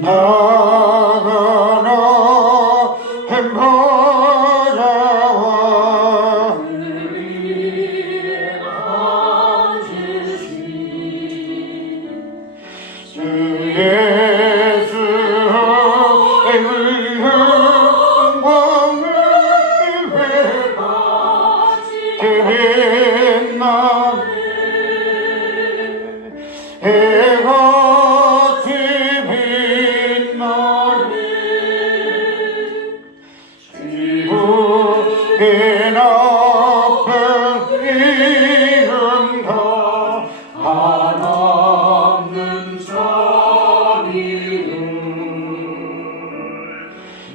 나가나 행하자와 주 예수 행을 영광을 회개했나니 해같이 빛나니 지구의 나쁜 이름과 한없는 자비로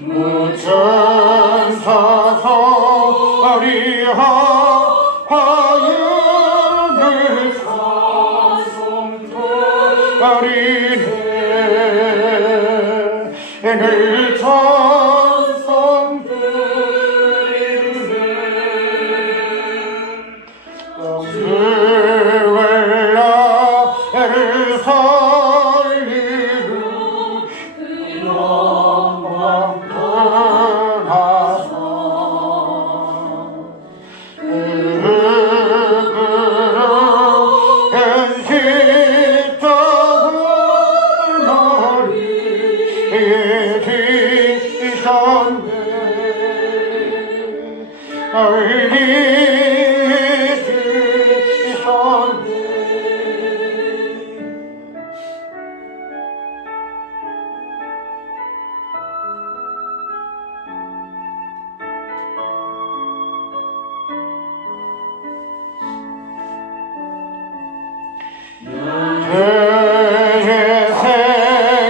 무천사설이 하여를 사송하리네 늘 찬송드리네 영주를 나를 살리고 영광 떠나서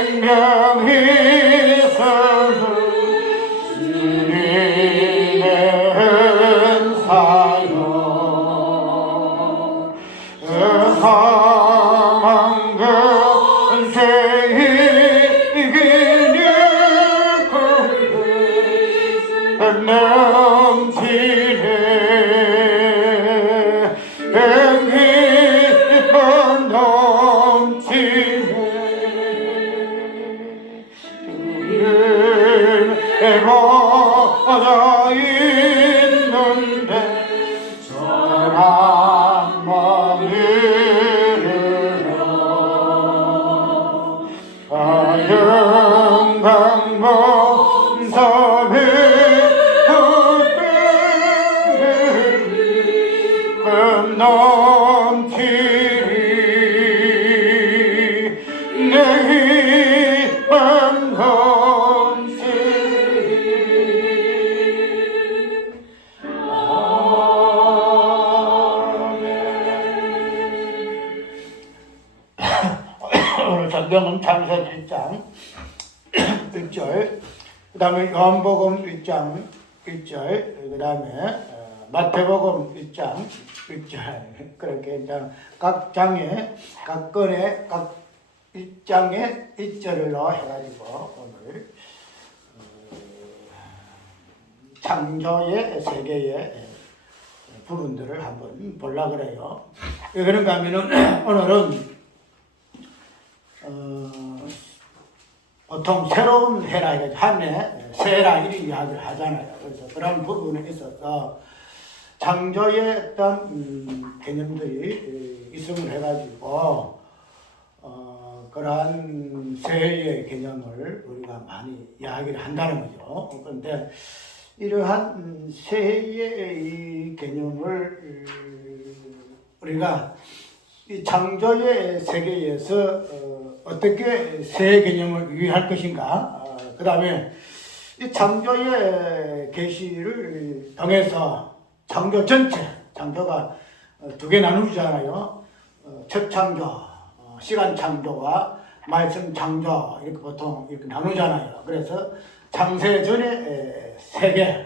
생명이 있어도 주님의 은사요 사망 근세에 이기는 그 넘치네 받아 있는데 전한 마음으로 영광 범사에 헛되는 넘치리 내 힘은 오늘 성경은 창세기 1장 1절, 그 다음에 요한복음 1장 1절, 그 다음에 마태복음 1장 1절, 그렇게 이제 각 장에, 각 건에, 각 1장에 1절을 넣어 해가지고 오늘 창조의 세계의 부분들을 한번 보려고 그래요. 왜 그런가 하면은 오늘은 보통 새로운 해라, 한 해, 새해라 이런 이야기를 하잖아요. 그래서 그런 부분에 있어서 창조의 어떤 개념들이 있음을 해가지고 그러한 새해의 개념을 우리가 많이 이야기를 한다는 거죠. 그런데 이러한 새해의 이 개념을 우리가 이 창조의 세계에서 어떻게 새 개념을 유의할 것인가, 그 다음에 이 창조의 계시를 통해서 창조 전체, 창조가 두 개 나누잖아요. 첫 창조, 시간 창조와 말씀 창조, 이렇게 보통 이렇게 나누잖아요. 그래서 창세 전의 세계,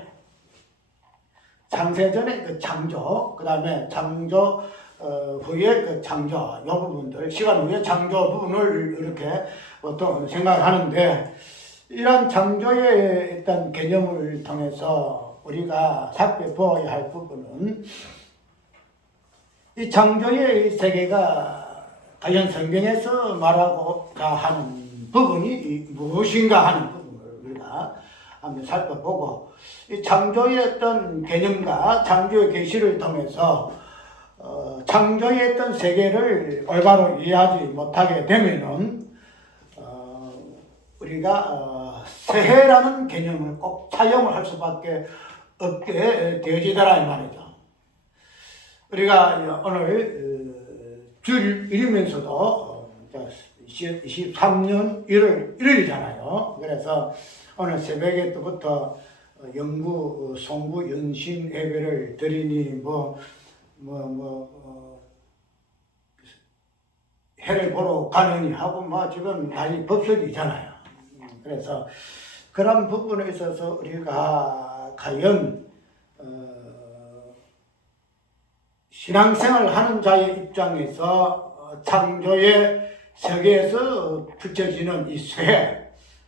창세 전의 그 창조, 그 다음에 창조 후에 그 창조, 이 부분들, 시간 후에 창조 부분을 이렇게 보통 생각하는데, 이러한 창조의 일단 개념을 통해서 우리가 살펴보아야 할 부분은 이 창조의 세계가 과연 성경에서 말하고자 하는 부분이 무엇인가 하는 부분을 우리가 한번 살펴보고, 이 창조의 어떤 개념과 창조의 계시를 통해서 창조의 어떤 세계를 올바로 이해하지 못하게 되면은 우리가 새해라는 개념을 꼭 사용을 할 수밖에 없게 되어지더라 이 말이죠. 우리가 오늘 주일이면서도 23년 1월 1일이잖아요. 그래서 오늘 새벽에 또부터 영구 송구 연신 예배를 드리니 해를 보러 가느니 하고 지금 난리 법석이잖아요. 그래서 그런 부분에 있어서 우리가 과연 신앙생활 하는 자의 입장에서 창조의 세계에서 비춰지는 이 새해,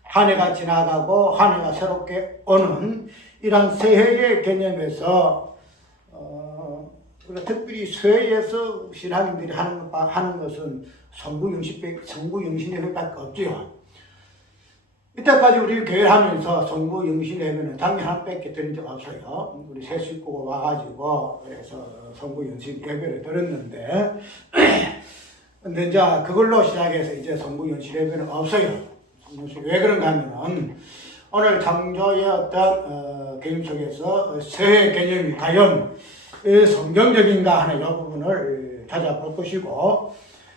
한 해가 지나가고 한 해가 새롭게 오는 이런 새해의 개념에서 우리가 특별히 새해에서 신앙인들이 하는 것은 성구영신 예배밖에 없지요. 이때까지 우리 교회 하면서 성구영신 예배는 작년 한 뺏게 드린 적 없어요. 우리 새 식구가 와가지고 그래서 성구영신 예배를 드렸는데 근데 이제 그걸로 시작해서 이제 성구영신 예배는 없어요. 왜 그런가 하면은 오늘 창조의 어떤 개념 속에서 새해 개념이 과연 성경적인가 하는 이 부분을 찾아볼 것이고,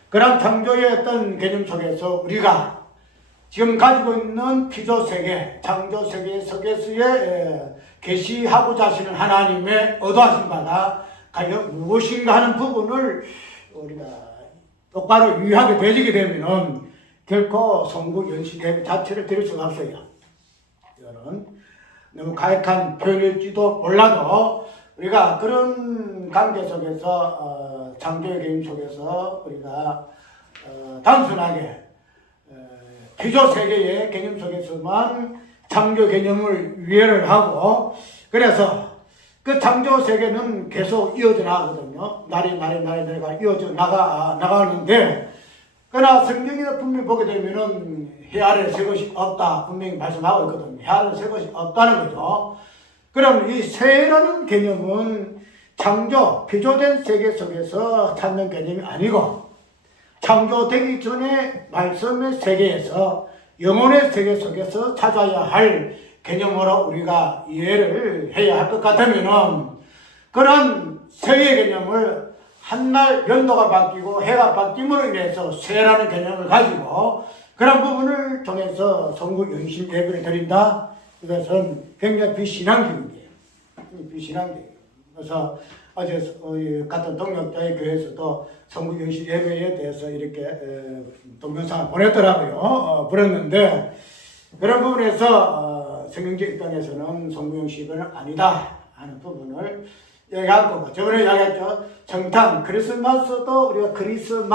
그런 창조의 어떤 개념 속에서 우리가 지금 가지고 있는 피조세계, 창조세계 속에서의 계시하고자 하시는 하나님의 의도하신 바가 과연 무엇인가 하는 부분을 우리가 똑바로 유의하게 되지게 되면은 결코 성구연신 예배 자체를 드릴 수가 없어요. 이거는 너무 가혹한 표현일지도 몰라도 우리가 그런 관계 속에서 창조의 개념 속에서 우리가 단순하게 피조세계의 개념 속에서만 창조 개념을 이해를 하고, 그래서 그 창조 세계는 계속 이어져 나가거든요. 날이 이어져 나가는데, 그러나 성경에서 분명히 보게 되면은 해 아래 새 것이 없다 분명히 말씀하고 있거든요. 해 아래 새 것이 없다는 거죠. 그럼 이 새라는 개념은 창조, 피조된 세계 속에서 찾는 개념이 아니고, 창조되기 전에 말씀의 세계에서 영혼의 세계 속에서 찾아야 할 개념으로 우리가 이해를 해야 할 것 같으면은 그런 새의 개념을 한날 연도가 바뀌고 해가 바뀜으로 인해서 새라는 개념을 가지고 그런 부분을 통해서 성구영신 예배를 드린다. 이것은 굉장히 비신앙적이에요. 비신앙적이에요. 그래서 어제 같은 동역자의 교회에서도 성구영신 예배에 대해서 이렇게 동영상을 보냈더라고요. 보냈는데 그런 부분에서 성경적 입장에서는 성구영신 예배는 아니다 하는 부분을 얘기한 거고, 저번에 이야기했죠. 정탐, 크리스마스도 우리가 그리스는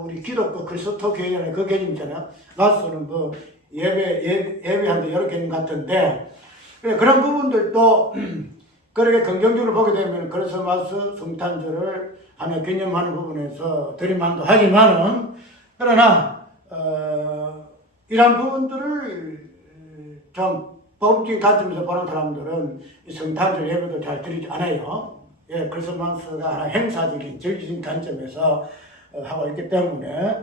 우리 기독교 그리스도 교회라는 그 개념이잖아요. 마스는 예배하는데 여러 개념 같은데, 그런 부분들도 그렇게 긍정적으로 보게 되면 크리스마스 성탄절을 하나 개념하는 부분에서 드릴만도 하지만은, 그러나 이런 부분들을 좀 법적인 관점에서 보는 사람들은 이 성탄절 예배도 잘 드리지 않아요. 예, 크리스마스가 하나 행사적인 절기적인 관점에서 하고 있기 때문에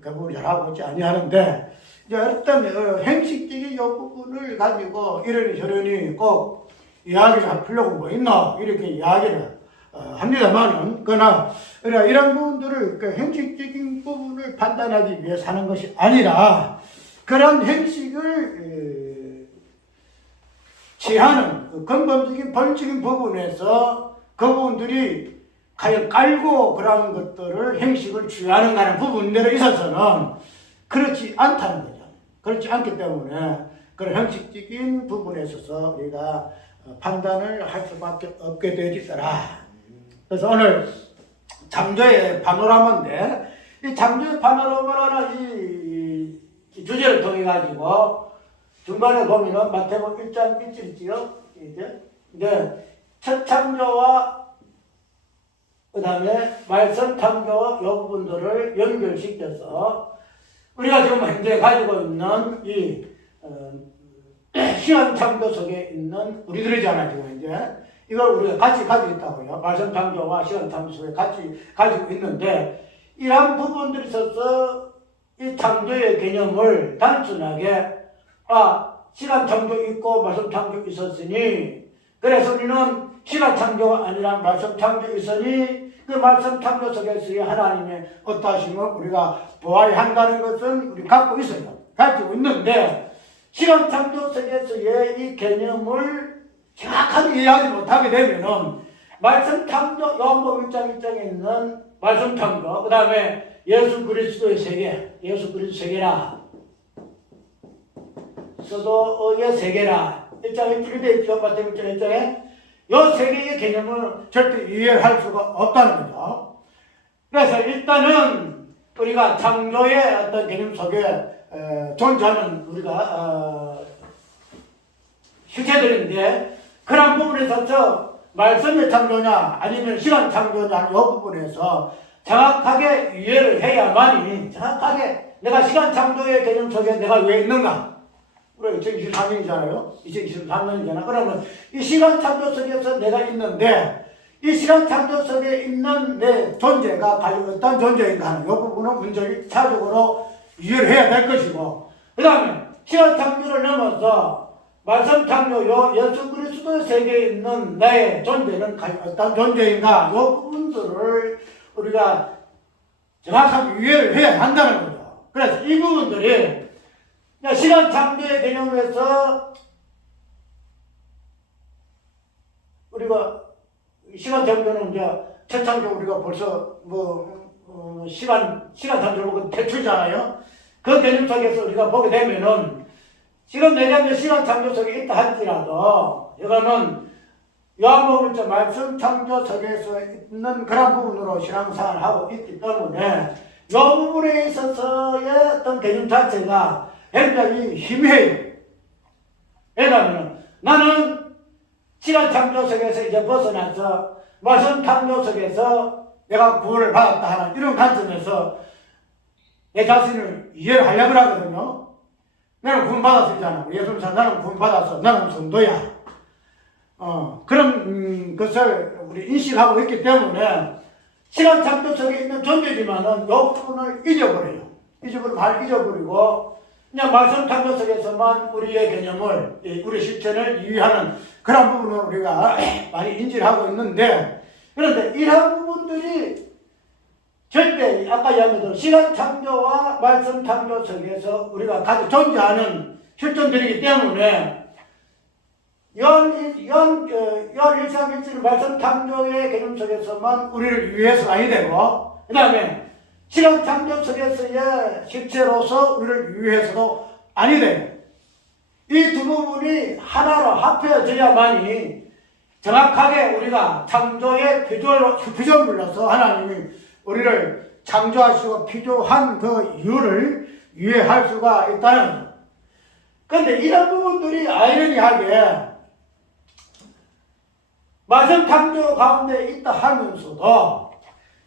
그 부분을 잘 하고 있지 아니하는데, 이제 어떤 형식적인 이 부분을 가지고 이러니 저러니 꼭 이야기를 할 필요가 뭐 있나 이렇게 이야기를 합니다만은, 그러나 이런 부분들을 그 형식적인 부분을 판단하기 위해 사는 것이 아니라 그런 형식을 취하는 그 근본적인 본적인 부분에서 그 부분들이 과연 깔고 그런 것들을 형식을 취하는가 하는 부분들에 있어서는 그렇지 않다는 거죠. 그렇지 않기 때문에 그런 형식적인 부분에 있어서 우리가 판단을 할 수밖에 없게 되어지더라. 그래서 오늘 창조의 파노라마인데, 이 창조의 파노라마라는 이 주제를 통해 가지고 중간에 보면은 마태복음 1장 1절 있지요. 이제 첫 창조와 그 다음에 말씀 창조와 이 부분들을 연결시켜서 우리가 지금 현재 가지고 있는 이 시간 창조 속에 있는 우리들이잖아요. 지금 이제 이걸 우리가 같이 가지고 있다고요. 말씀 창조와 시간 창조 속에 같이 가지고 있는데 이러한 부분들이 있어서 이 창조의 개념을 단순하게 시간 창조 있고 말씀 창조 있었으니 그래서 우리는 시간 창조가 아니라 말씀 창조 있으니 그 말씀 창조 속에서의 하나님의 어떠하심을 우리가 보아야 한다는 것은 우리 갖고 있어요. 가지고 있는데 시간 창조 속에서의 이 개념을 정확하게 이해하지 못하게 되면은 말씀 창조 요한복음 1장 1장에 있는 말씀 창조 그 다음에 예수 그리스도의 세계 예수 그리스도 세계라 서도의 세계라 1장 1절에 되어 있죠. 마태복음 1장 1장에 이 세계의 개념을 절대 이해할 수가 없다는 거죠. 그래서 일단은 우리가 창조의 어떤 개념 속에 존재하는 우리가 실체들인데 그런 부분에 있어서 말씀의 창조냐 아니면 시간 창조냐 이 부분에서 정확하게 이해를 해야만이 정확하게 내가 시간 창조의 개념 속에 내가 왜 있는가 우리 2023년이잖아요. 2023년이잖아. 그러면 이 시간 창조 속에서 내가 있는데 이 시간 창조 속에 있는 내 존재가 과연 어떤 존재인가 하는 이 부분은 먼저 1차적으로 이해를 해야 될 것이고 그 다음에 시간 창조를 넘어서 말씀 창조 요 예수 그리스도의 세계에 있는 나의 존재는 과연 어떤 존재인가 이 부분들을 우리가 정확하게 이해를 해야 한다는 거죠. 그래서 이 부분들이 시간 창조의 개념에서 우리가 시간 창조는 이제 첫 창조 우리가 벌써 시간 창조를 대출잖아요. 그 개념 속에서 우리가 보게 되면은 지금 내가 시간 창조 속에 있다 할지라도 이거는 요한복음 1장 말씀 창조 속에서 있는 그런 부분으로 신앙생활을 하고 있기 때문에 이 부분에 있어서의 어떤 개념 자체가 굉장히 희미해요. 왜냐하면 나는 시간 창조 속에서 이제 벗어나서 말씀 창조 속에서 내가 구원을 받았다 하는 이런 관점에서 내 자신을 이해를 하려고 하거든요. 나는 구원 받았었잖아. 예수님 나는 구원 받았어. 나는 성도야. 그런 것을 우리 인식하고 있기 때문에 시간 창조 속에 있는 존재지만은 이 부분을 잊어버려요. 잊어버리고 그냥 말씀 창조 속에서만 우리의 개념을, 우리 실천을 이해하는 그런 부분을 우리가 많이 인지를 하고 있는데, 그런데 이러한 부분들이 절대 아까 이야기한 대로 시간 창조와 말씀 창조 속에서 우리가 같이 존재하는 실존들이기 때문에 일삼일칠 말씀 창조의 개념 속에서만 우리를 위해서 아니 되고 그 다음에 시간 창조 속에서의 실체로서 우리를 위해서도 아니 돼요. 이 두 부분이 하나로 합해져야만이 정확하게 우리가 창조의 피조물로서 하나님이 우리를 창조하시고 피조한 그 이유를 이해할 수가 있다는 거죠. 그런데 이런 부분들이 아이러니하게 말씀 창조 가운데 있다 하면서도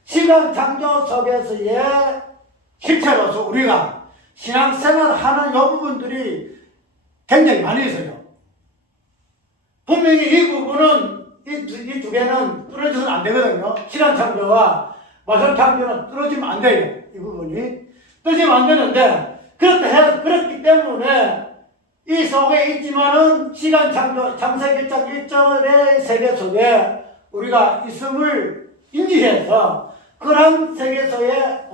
시간 창조 속에서의 실체로서 우리가 신앙생활을 하는 이 부분들이 굉장히 많이 있어요. 분명히 이 부분은 이 두 개는 떨어져서는 안 되거든요. 시간 창조와 말씀 창조는 떨어지면 안 돼요. 이 부분이 떨어지면 안 되는데 그렇기 때문에 이 속에 있지만은 시간 창조 창세기 1장 1절의 세계 속에 우리가 있음을 인지해서 그런 세계에서의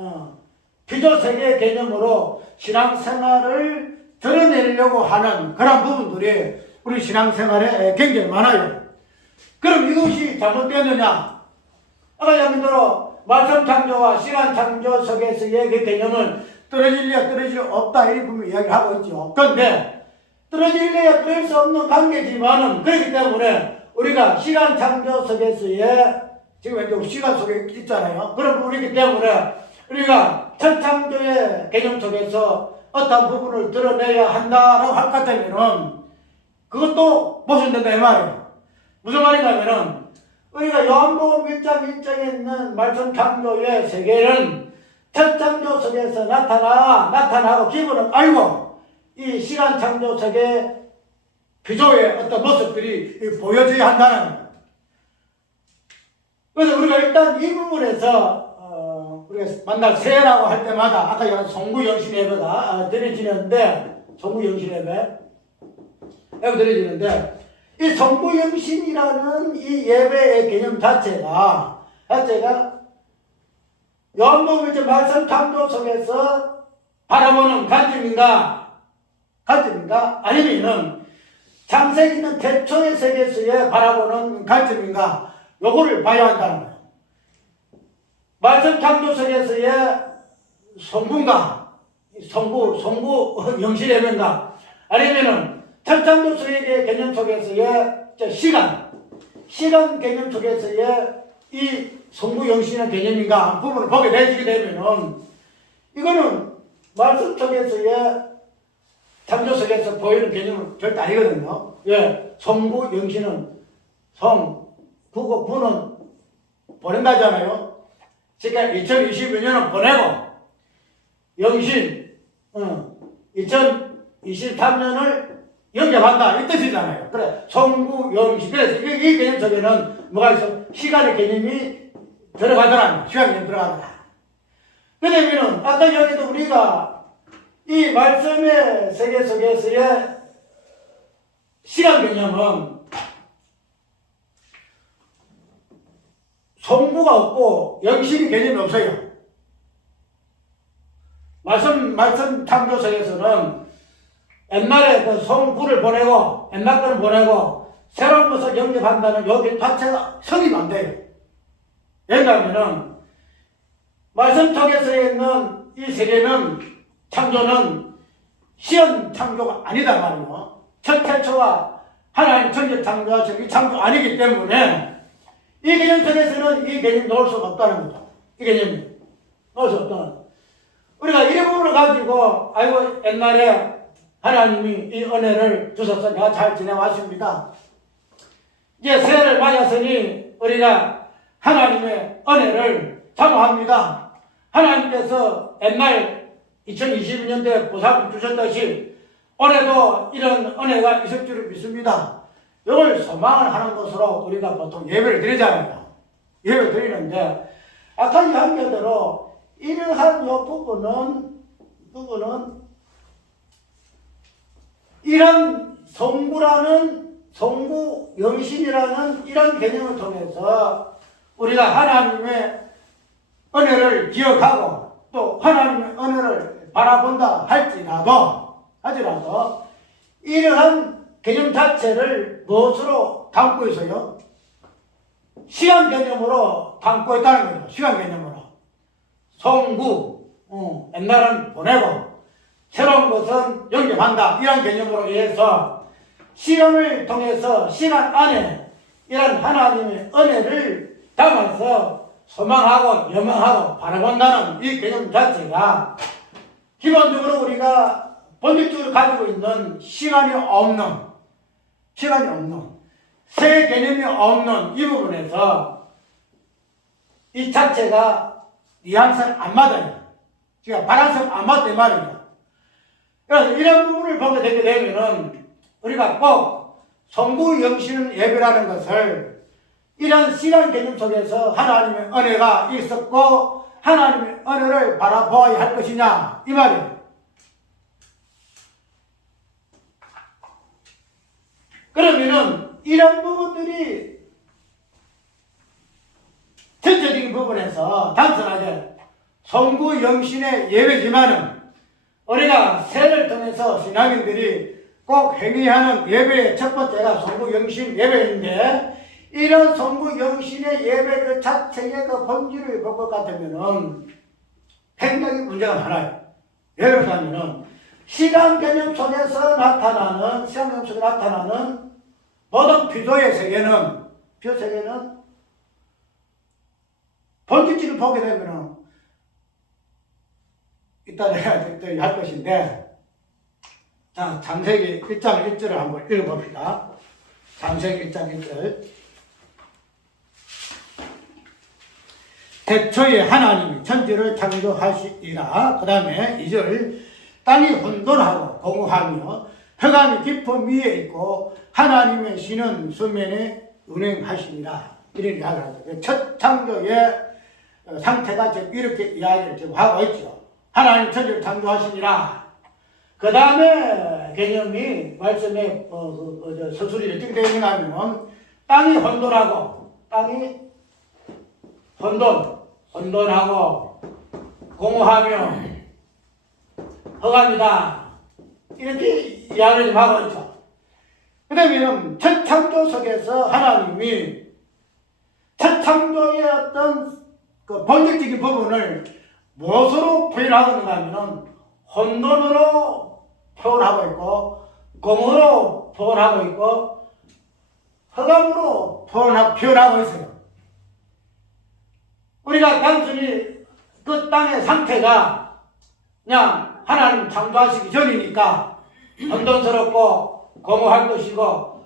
피조 세계 개념으로 신앙생활을 드러내려고 하는 그런 부분들이 우리 신앙생활에 굉장히 많아요. 그럼 이것이 잘못되느냐? 아까 얘기한 대로 말씀 창조와 시간 창조 속에서의 그 개념은 떨어질래야 떨어질 수 없다 이렇게 분명히 이야기를 하고 있죠. 그런데 떨어질래야 떨어질 수 없는 관계지만은 그렇기 때문에 우리가 시간 창조 속에서의 지금 현재 시간 속에 있잖아요. 그런 부분이기 때문에 우리가 첫 창조의 개념 속에서 어떤 부분을 드러내야 한다라고 할 것 같으면은 그것도 모순된다 이 말이에요. 무슨 말이냐면은 우리가 요한복음 1장 1장에 있는 말씀 창조의 세계는 첫 창조 속에서 나타나고 기본을 알고 이 시간 창조 세계 피조의 어떤 모습들이 보여져야 한다는 거예요. 그래서 우리가 일단 이 부분에서 우리가 만날 새해라고 할 때마다 아까 얘기한 송구영신 예배가 드려지는데 송구영신 예배 드려지는데 이 송구영신이라는 이 예배의 개념 자체가 요한복음 1장 말씀 창조 속에서 바라보는 관점인가 아니면은 창세기 있는 태초의 세계에서의 바라보는 관점인가 요거를 봐야 한다는 거예요. 말씀 창조 속에서의 성분가 성부 영신 예배인가 아니면은 첫 창조 속의 개념 속에서의 시간 개념 속에서의 이 성부 영신의 개념인가 부분을 보게 되게 되면은 이거는 말씀 속에서의 창조 속에서 보이는 개념은 절대 아니거든요. 예, 성부 영신은 구는 보낸다잖아요. 그러니까 2022년은 보내고 영신 2023년을 영접한다 이 뜻이잖아요. 그래 성부 영신 그래서 이 개념 속에는 뭐가 있어? 시간의 개념이 들어가더라. 시간 개념 들어가더라. 그러면은 아까 여기도 우리가 이 말씀의 세계 속에서의 시간 개념은 성부가 없고 영신이 개념이 없어요. 말씀 창조 속에서는 옛날에 그 성부를 보내고 옛날 거를 보내고 새로운 것을 영접한다는 여기 자체가 성립 안 돼요. 왜냐하면은 말씀 속에서 있는 이 세계는 창조는 시연 창조가 아니다 말이에요. 첫 태초와 하나님 천지 창조와 이 창조 아니기 때문에 이 개념 속에서는 이 개념이 놓을 수가 없다는 거죠. 이 개념이 놓을 수 없다는 거죠. 우리가 이 부분을 가지고 아이고 옛날에 하나님이 이 은혜를 주셔서 내가 잘 지내왔습니다. 이제 새해를 맞았으니 우리가 하나님의 은혜를 자부합니다. 하나님께서 옛날 2022년도에 보살을 주셨듯이 올해도 이런 은혜가 있을 줄을 믿습니다. 이걸 소망을 하는 것으로 우리가 보통 예배를 드리잖아요. 예배를 드리는데 아까 이야기한 대로 이러한 이 부분은 이런 성부 영신이라는 이런 개념을 통해서 우리가 하나님의 은혜를 기억하고 또 하나님의 은혜를 바라본다 할지라도 이러한 개념 자체를 무엇으로 담고 있어요? 시간 개념으로 담고 있다는 거죠. 시간 개념으로. 성부, 옛날은 보내고 새로운 것은 영접한다. 이런 개념으로 해서 시간을 통해서 시간 안에 이런 하나님의 은혜를 담아서 소망하고 열망하고 바라본다는 이 개념 자체가 기본적으로 우리가 본질적으로 가지고 있는 시간이 없는 새 개념이 없는 이 부분에서 이 자체가 뉘앙스는 안 맞아요. 그러니까 바란스는 안 맞다 이 말이죠. 그래서 이런 부분을 보게 되게 되면은 우리가 꼭 성부 영신 예배라는 것을 이런 시간 개념 속에서 하나님의 은혜가 있었고 하나님의 은혜를 바라보아야 할 것이냐 이 말이에요. 그러면은 이런 부분들이 전체적인 부분에서 단순하게 성부 영신의 예배지만은 우리가 새해를 통해서 신앙인들이 꼭 행위하는 예배의 첫 번째가 성부 영신 예배인데 이런 성부 영신의 예배 그 자체의 그 본질을 볼 것 같으면은 굉장히 문제가 많아요. 왜 그러냐면은 시간 개념 속에서 나타나는 모든 피조의 세계는 본질을 보게 되면은 이따 내가 할 것인데 자 창세기 1장 1절을 한번 읽어봅시다. 창세기 1장 1절 태초에 하나님이 천지를 창조하시니라. 그 다음에 2절 땅이 혼돈하고 공허하며 흑암이 깊은 위에 있고 하나님의 신은 수면에 운행하시니라. 이런 이야기를 하죠. 첫 창조의 상태가 지금 이렇게 이야기를 지금 하고 있죠. 하나님 천지를 창조하시니라. 그 다음에 개념이 말씀에 서술이 어떻게 되어 있는가 하면 땅이 혼돈하고 혼돈하고 공허하며 흑암이다. 이렇게 이야기를 좀 하고 있죠. 그 다음에 첫 창조 속에서 하나님이 첫 창조의 어떤 그 본질적인 부분을 무엇으로 표현하고 있는가 하면 혼돈으로 표현하고 있고 공허로 표현하고 있고 흑암으로 표현하고 있어요. 우리가 단순히 그 땅의 상태가 그냥 하나님 창조하시기 전이니까 혼돈스럽고 공허할 것이고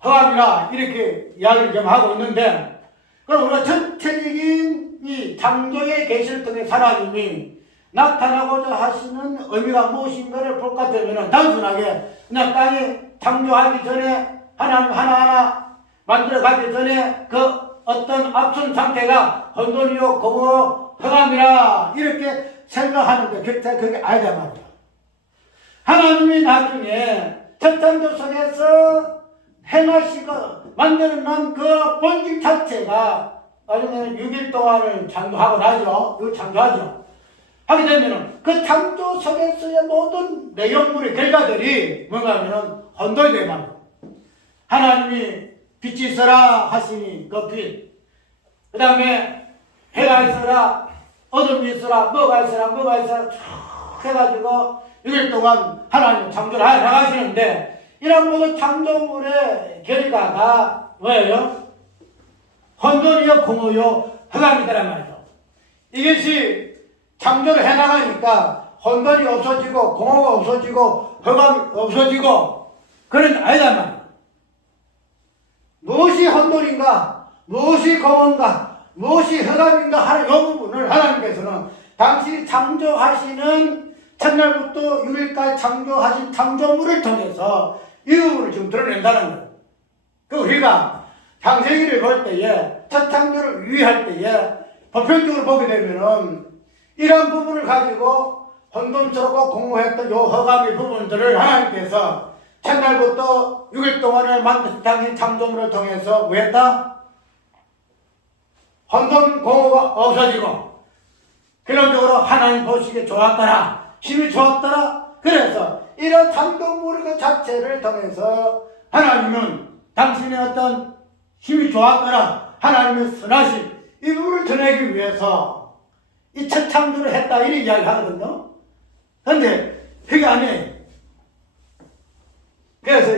흑암이라 이렇게 이야기를 좀 하고 있는데, 그럼 우리가 전체적인 이 창조의 계시를 통해 하나님이 나타나고자 하시는 의미가 무엇인가를 볼 것 같으면 단순하게 그냥 땅이 창조하기 전에 하나님 하나하나 만들어가기 전에 그 어떤 앞선 상태가 혼돈이요 공허 흑암이라 이렇게 생각하는데 그게 아니다 말이야. 하나님이 나중에 첫 창조 속에서 행하시고 만들어놓은 그 본질 자체가 나중에 6일 동안을 창조하고 나죠. 이걸 창조하죠. 하게 되면은 그 창조 속에서의 모든 내용물의 결과들이 뭔가 하면은 혼돈이 되는 말이야. 하나님이 빛이 있어라 하시니 그 빛, 그 다음에 해가 있어라, 어둠이 있어라, 뭐가 있어라 쭉 해가지고 6일 동안 하나님 창조를 나가시는데, 이런 모든 창조물의 결과가 뭐예요? 혼돈이요 공허요 흑암이다란 말이죠. 이것이 창조를 해나가니까 혼돈이 없어지고 공허가 없어지고 흑암이 없어지고 그런 아니단 말이에요. 무엇이 혼돈인가, 무엇이 공허인가, 무엇이 흑암인가 하는 이 부분을 하나님께서는 당시 창조하시는 첫날부터 6일까지 창조하신 창조물을 통해서 이 부분을 지금 드러낸다는 거예요. 그 우리가 창세기를 볼 때에 첫 창조를 유의할 때에 보편적으로 보게 되면은 이런 부분을 가지고 혼돈스럽고 공허했던 요 흑암의 부분들을 하나님께서 첫날부터 6일 동안을 만드신 창조물을 통해서 뭐 했다? 혼돈 공허가 없어지고 결론적으로 하나님 보시기에 좋았더라, 힘이 좋았더라. 그래서 이런 창조물 그 자체를 통해서 하나님은 당신의 어떤 힘이 좋았더라, 하나님의 선하심 이 부분을 드러내기 위해서 이 첫 창조를 했다 이런 이야기 하거든요. 그런데 그게 아니에요. 그래서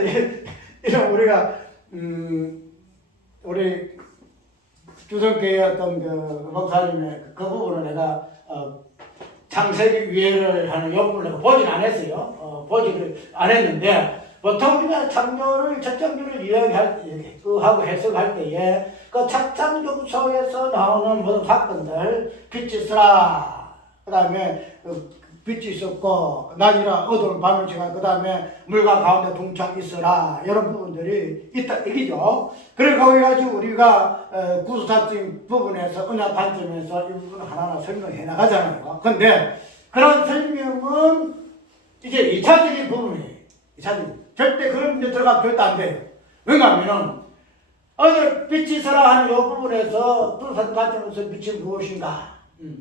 이런 우리가 우리 주성교회 어떤 그 목사님의 그 부분을 내가 창세기 위해를 하는 요구를 내가 보진 안 했어요. 보지를 안 했는데, 보통 우리가 창조를 첫 창조를 이야기할 때 하고 해석할 때에 그 첫 창조 속에서 나오는 모든 사건들, 빛이 있으라, 그 다음에 빛이 있었고 낮이라 어두운 밤을 지나 그 다음에 물과 가운데 동창 있어라, 이런 부분들이 있다 이기죠. 그리고 거기 가지고 우리가 구수사적인 부분에서 언약 관점에서 이 부분을 하나하나 설명해 나가잖아요. 근데 그런 설명은 이제 2차적인 부분이에요. 2차적인 절대 그런 문제 들어가면 절대 안 돼요. 왜냐하면은 어느 빛이 있어라 하는 이 부분에서 구수사적 관점에서 빛이 무엇인가,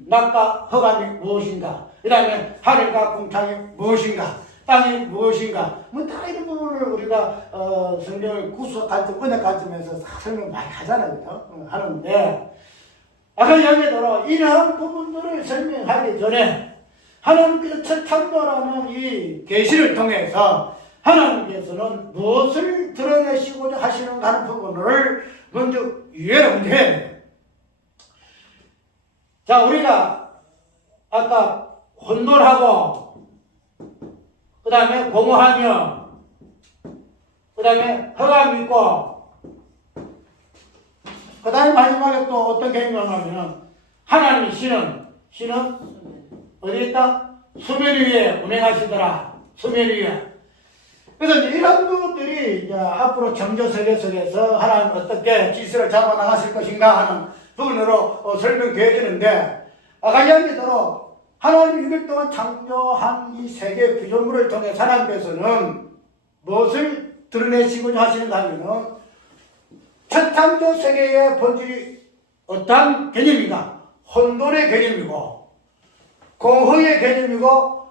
낮과 흑암이 무엇인가, 그 다음에 하늘과 공창이 무엇인가, 땅이 무엇인가, 뭐 다 이런 부분을 우리가 성경을 구수 관점, 언약 관점에서 설명 많이 하잖아요. 그죠? 하는데 아까 이야기대로 이러한 부분들을 설명하기 전에 하나님께서 첫 창조라는 이 계시를 통해서 하나님께서는 무엇을 드러내시고자 하시는가 하는 부분을 먼저 이해를 해야 돼요. 자, 우리가 아까 혼돈하고 그 다음에 공허하며 그 다음에 흑암이 있고 그 다음에 마지막에 또 어떤 개념을 하냐면 하나님의 신은 어디 있다? 수면 위에 운행하시더라. 수면 위에. 그래서 이런 부분들이 이제 앞으로 정조세계 속에서 하나님 어떻게 질서를 잡아나가실 것인가 하는 부분으로 설명되어지는데, 아까 이야기대로 하나님 6일 동안 창조한 이 세계 구조물을 통해 하나님께서는 무엇을 드러내시고자 하시는가 하면은 첫 창조 세계의 본질이 어떠한 개념인가? 혼돈의 개념이고, 공허의 개념이고,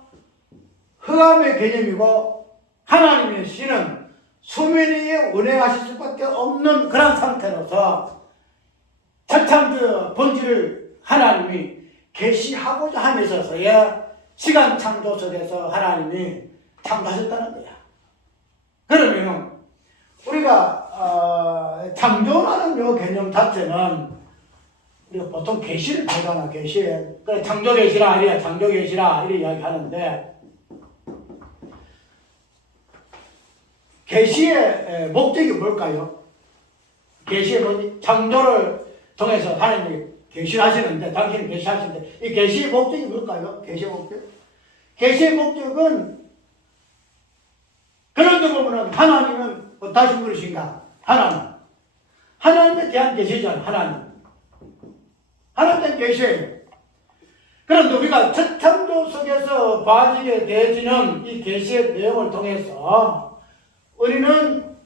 흑암의 개념이고, 하나님의 신은 수면 위에 운행하실 수밖에 없는 그런 상태로서 첫 창조 본질을 하나님이 계시하고자 하면서서의 시간 창조 속에서 하나님이 창조하셨다는 거야. 그러면 우리가 창조라는 요 개념 자체는 우리가 보통 계시를 보잖아. 계시에 그래 창조 계시라 아니야 창조 계시라 이렇게 이야기하는데, 계시의 목적이 뭘까요? 계시의 목적이 창조를 통해서 하나님이 계시를 하시는데, 당신이 계시하시는데 이 계시의 목적이 뭘까요? 계시의 목적? 계시의 목적은 그런 데 보면 하나님은 어떠신 분이신가? 하나님에 대한 계시잖아요. 하나님에 대한 계시예요. 그런데 우리가 첫 창조 속에서 봐지게 되어지는 이 계시의 내용을 통해서 우리는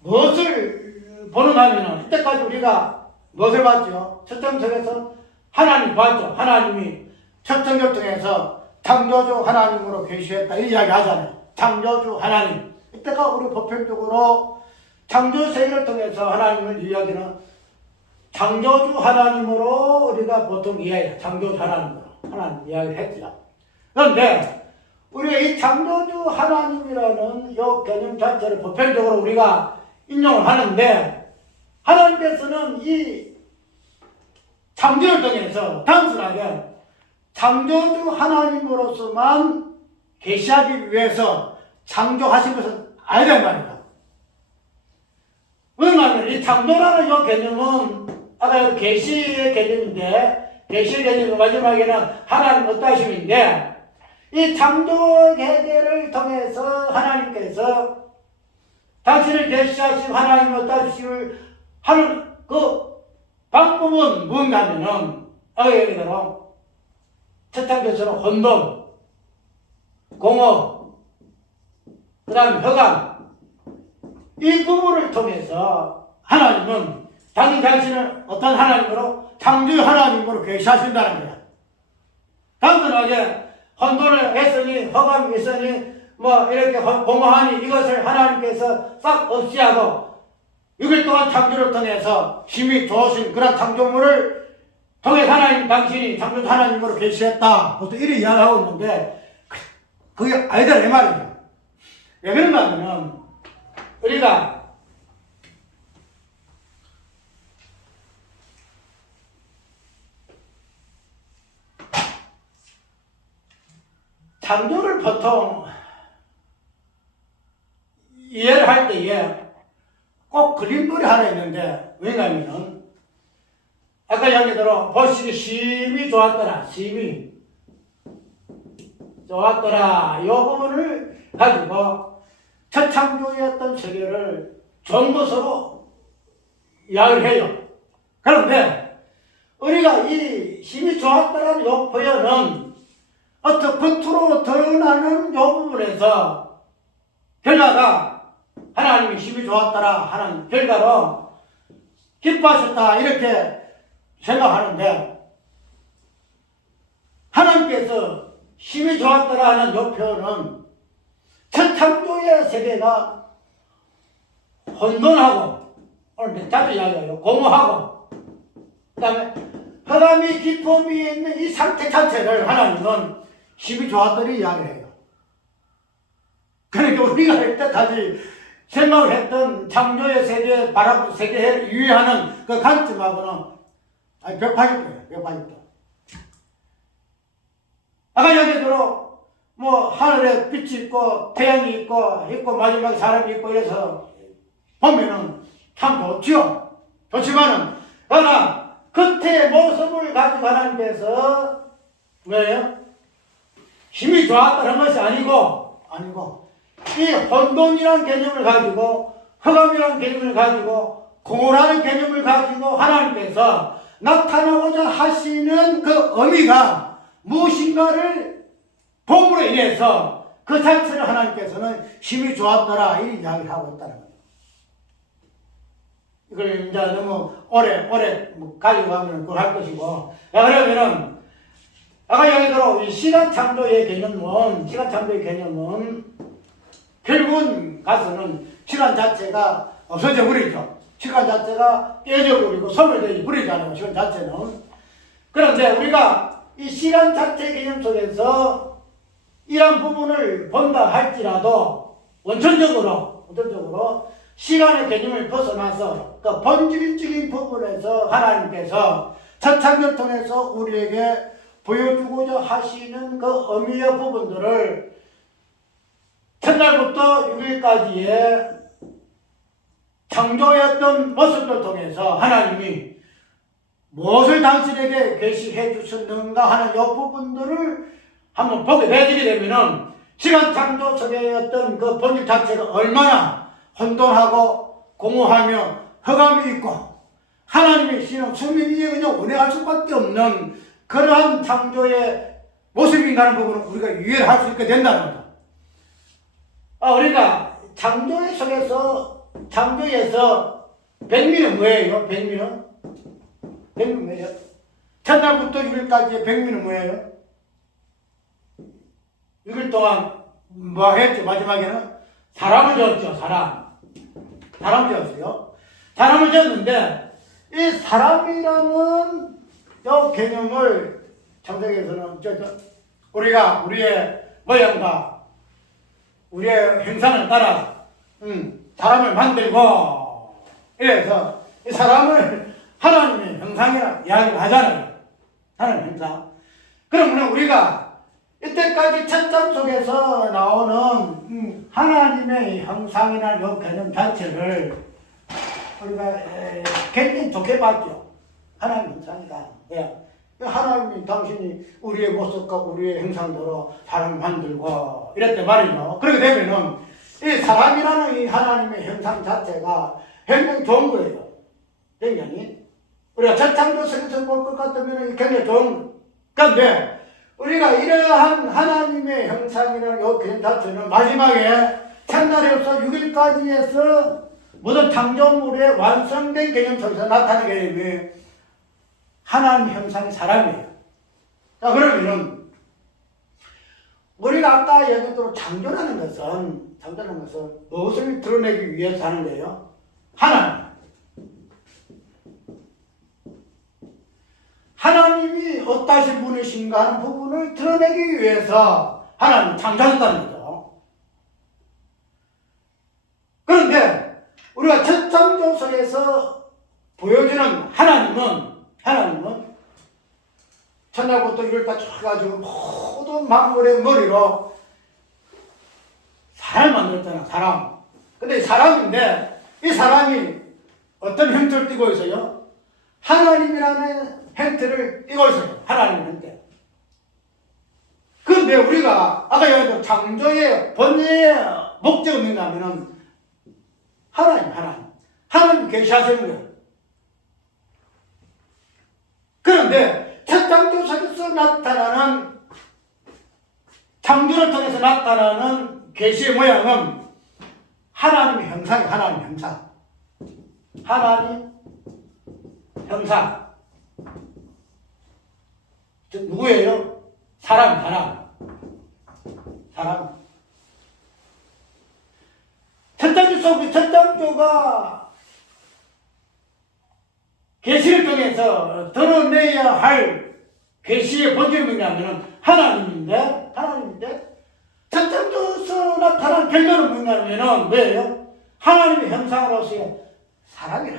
무엇을 보는가 하면, 이때까지 우리가 무엇을 봤죠? 첫 창조 속에서 하나님 봤죠. 하나님이 첫 창조를 통해서 창조주 하나님으로 계시했다 이 이야기 하잖아요. 창조주 하나님. 이때가 우리 보편적으로 창조 세계를 통해서 하나님을 이야기는 창조주 하나님으로 우리가 보통 이해해요. 창조주 하나님으로 하나님 이야기를 했죠. 그런데 우리가 이 창조주 하나님이라는 이 개념 자체를 보편적으로 우리가 인용을 하는데, 하나님께서는 이 창조를 통해서 단순하게 창조주 하나님으로서만 계시하기 위해서 창조하신 것을 알단 말이다. 왜냐하면 이 창조라는 이 개념은 아까 계시의 개념인데, 계시의 개념은 마지막에는 하나님 어떠하심인데, 이 창조 계계를 통해서 하나님께서 당신을 계시하신 하나님 어떠하심을 하는 그 방법은 무엇인가 하면은 아까 얘기대로 첫 창조처럼 혼돈, 공허, 그 다음에 흑암, 이 부분을 통해서 하나님은 당신을 어떤 하나님으로 창조의 하나님으로 계시하신다는 거야. 단순하게 혼돈을 했으니 흑암이 있으니 뭐 이렇게 공허하니 이것을 하나님께서 싹 없이 하고 6일 동안 창조를 통해서 힘이 좋으신 그런 창조물을 통해 하나님 당신이 창조주 하나님으로 계시했다. 보통 이렇게 이야기하고 있는데 그게 아니다 이 말이죠. 왜 그런가 하면 우리가 창조를 보통 이해를 할 때에 꼭 그림들이 하나 있는데, 왜냐하면 아까 이야기대로 보시기 심이 좋았더라. 심이 좋았더라. 이 부분을 가지고 첫 창조의 어떤 세계를 좋은 것으로 이야기를 해요. 그런데 우리가 이 힘이 좋았더라는 이 표현은 어떤 겉으로 드러나는 이 부분에서 결과가 하나님이 힘이 좋았더라 하는 결과로 기뻐하셨다 이렇게 생각하는데, 하나님께서 힘이 좋았더라 하는 이 표현은 첫 창조의 세계가 혼돈하고, 오늘 자주 이야기해요. 공허하고, 그 다음에 흑암이 깊음 위에 있는 이 상태 자체를 하나님은 힘이 좋았더니 이야기해요. 그러니까 우리가 이때까지 생각을 했던 창조의 세계에 바라보 세계를 이해하는 그 관점하고는 180도예요. 180도. 아까 얘기대로 뭐 하늘에 빛이 있고 태양이 있고 마지막에 사람이 있고 이래서 보면은 참 좋지요. 좋지만은 그러나 그 겉의 모습을 가지고 하나님께서 뭐예요? 힘이 좋았다는 것이 아니고 이 혼돈이라는 개념을 가지고 흑암이라는 개념을 가지고 공허라는 개념을 가지고 하나님께서 나타나고자 하시는 그 의미가 무엇인가를 봄으로 인해서 그 자체를 하나님께서는 힘이 좋았더라 이 이야기를 하고 있다는 거예요. 이걸 이제 너무 오래 가지고 가면 그걸 할 것이고, 그러면은 아까 얘기대로 이 시간 창조의 개념은 결국은 가서는 시간 자체가 없어져 버리죠. 시간 자체가 깨져 버리고 소멸되어 버리잖아요. 시간 자체는. 그런데 우리가 이 시간 자체 개념 속에서 이런 부분을 본다 할지라도 원천적으로 시간의 개념을 벗어나서 그 본질적인 부분에서 하나님께서 첫창조를 통해서 우리에게 보여주고자 하시는 그 의미의 부분들을 첫날부터 6일까지의 창조했던 모습을 통해서 하나님이 무엇을 당신에게 계시해 주셨는가 하는 이 부분들을 한번 보게 되게 되면은 시간 창조 속에 어떤 그 본질 자체가 얼마나 혼돈하고 공허하며 흑암이 있고 하나님의 신은 수민이에 그냥 운행할 수밖에 없는 그러한 창조의 모습인가 하는 부분을 우리가 이해를 할 수 있게 된다는 거다. 우리가 창조에서 백미는 뭐예요? 백미는 뭐예요? 첫날부터 6일까지의 백미는 뭐예요? 6일 동안 뭐 했죠? 마지막에는 사람을 지었죠. 사람을 지었어요. 사람을 지었는데 이 사람이라는 이 개념을 창세기에서는 우리가 우리의 모양과 우리의 형상을 따라 사람을 만들고 이래서 이 사람을 하나님의 형상이라 이야기를 하잖아요. 하나님의 형상. 그러면 우리가 이때까지 첫장 속에서 나오는 하나님의 형상이라는 이 개념 자체를 우리가 굉장히 좋게 봤죠. 하나님의 형상이다. 하나님이 당신이 우리의 모습과 우리의 형상대로 사람을 만들고 이랬단 말이죠. 그렇게 되면은 이 사람이라는 이 하나님의 형상 자체가 굉장히 좋은 거예요. 굉장히. 우리가 첫창조 속에서 볼 것 같으면 굉장히 좋은 거예요. 그런데 우리가 이러한 하나님의 형상이라는 이 개념 자체는 마지막에 첫날에서 6일까지 해서 모든 창조물의 완성된 개념 속에서 나타나는 개념이 하나님 형상의 사람이에요. 자, 그러면은 우리가 아까 얘기했던 창조라는 것은 무엇을 드러내기 위해서 하는 거예요? 하나님이 어떠신 분이신가 하는 부분을 드러내기 위해서 하나님 창조하셨다는 거죠. 그런데 우리가 첫 창조 속에서 보여주는 하나님은 첫날부터 6일까지 해가지고 모든 만물의 머리로 사람을 만들었잖아. 사람. 근데 사람인데 이 사람이 어떤 형태를 띠고 있어요? 하나님이라는 형태를 띠고 있어요. 하나님 형태. 그런데 우리가 아까 얘기했던 창조의 본래의 목적은 뭐냐면은 하나님 계시하시는 거예요. 그런데 첫 창조 속에서 나타나는 창조를 통해서 나타나는 계시의 모양은 하나님의 형상이에요. 하나님 형상. 누구예요? 사람. 첫 창조가 계시를 통해서 드러내야 할 계시의 본질이 뭐냐면 하나님인데 첫 창조에서 나타난 결과는 뭐냐면 뭐예요? 하나님의 형상으로서의 사람이라.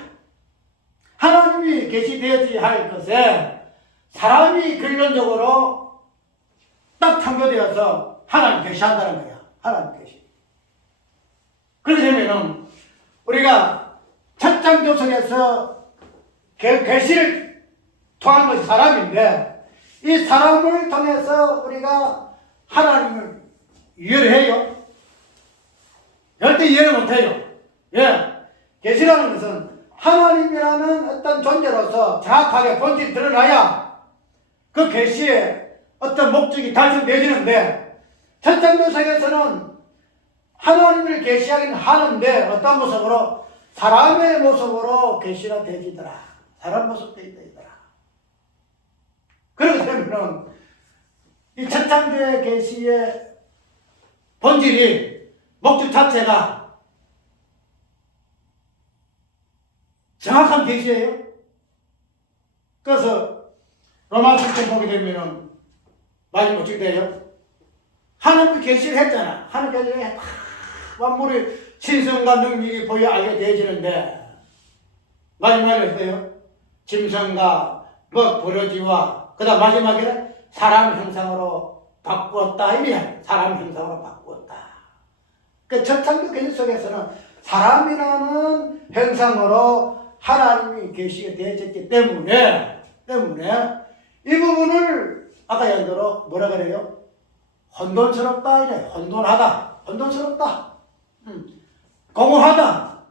하나님이 계시되어야 할 것에 사람이 근본적으로 딱 창조되어서 하나님 계시한다는 거야. 하나님 계시. 그렇게 되면은 우리가 첫 창조 속에서 계시를 통한 것이 사람인데 이 사람을 통해서 우리가 하나님을 이해를 해요? 절대 이해를 못해요. 예. 계시라는 것은 하나님이라는 어떤 존재로서 정확하게 본질이 드러나야 그 계시의 어떤 목적이 달성되지는데 천창조석에서는 하나님을 계시하긴 하는데 어떤 모습으로? 사람의 모습으로 계시가 되지더라. 사람 모습 되지더라. 그렇기 때문에 이 천창조의 계시의 본질이 목적 자체가 정확한 계시예요. 그래서 로마서 때 보게 되면은 마지막 어떻게 돼요? 하나님이 계시를 했잖아. 하나님께서 만물의 신성과 능력이 보여 알게 되어지는데 마지막에 어때요? 짐승과 먹 부러지와 그 다음 마지막에 사람 형상으로 바꾸었다. 이래 사람 형상으로 바꾸었다. 그 천창조 계시 속에서는 사람이라는 형상으로 하나님이 계시게 되어졌기 때문에 이 부분을 아까 예를 뭐라 그래요? 혼돈스럽다 이래. 혼돈스럽다. 공허하다.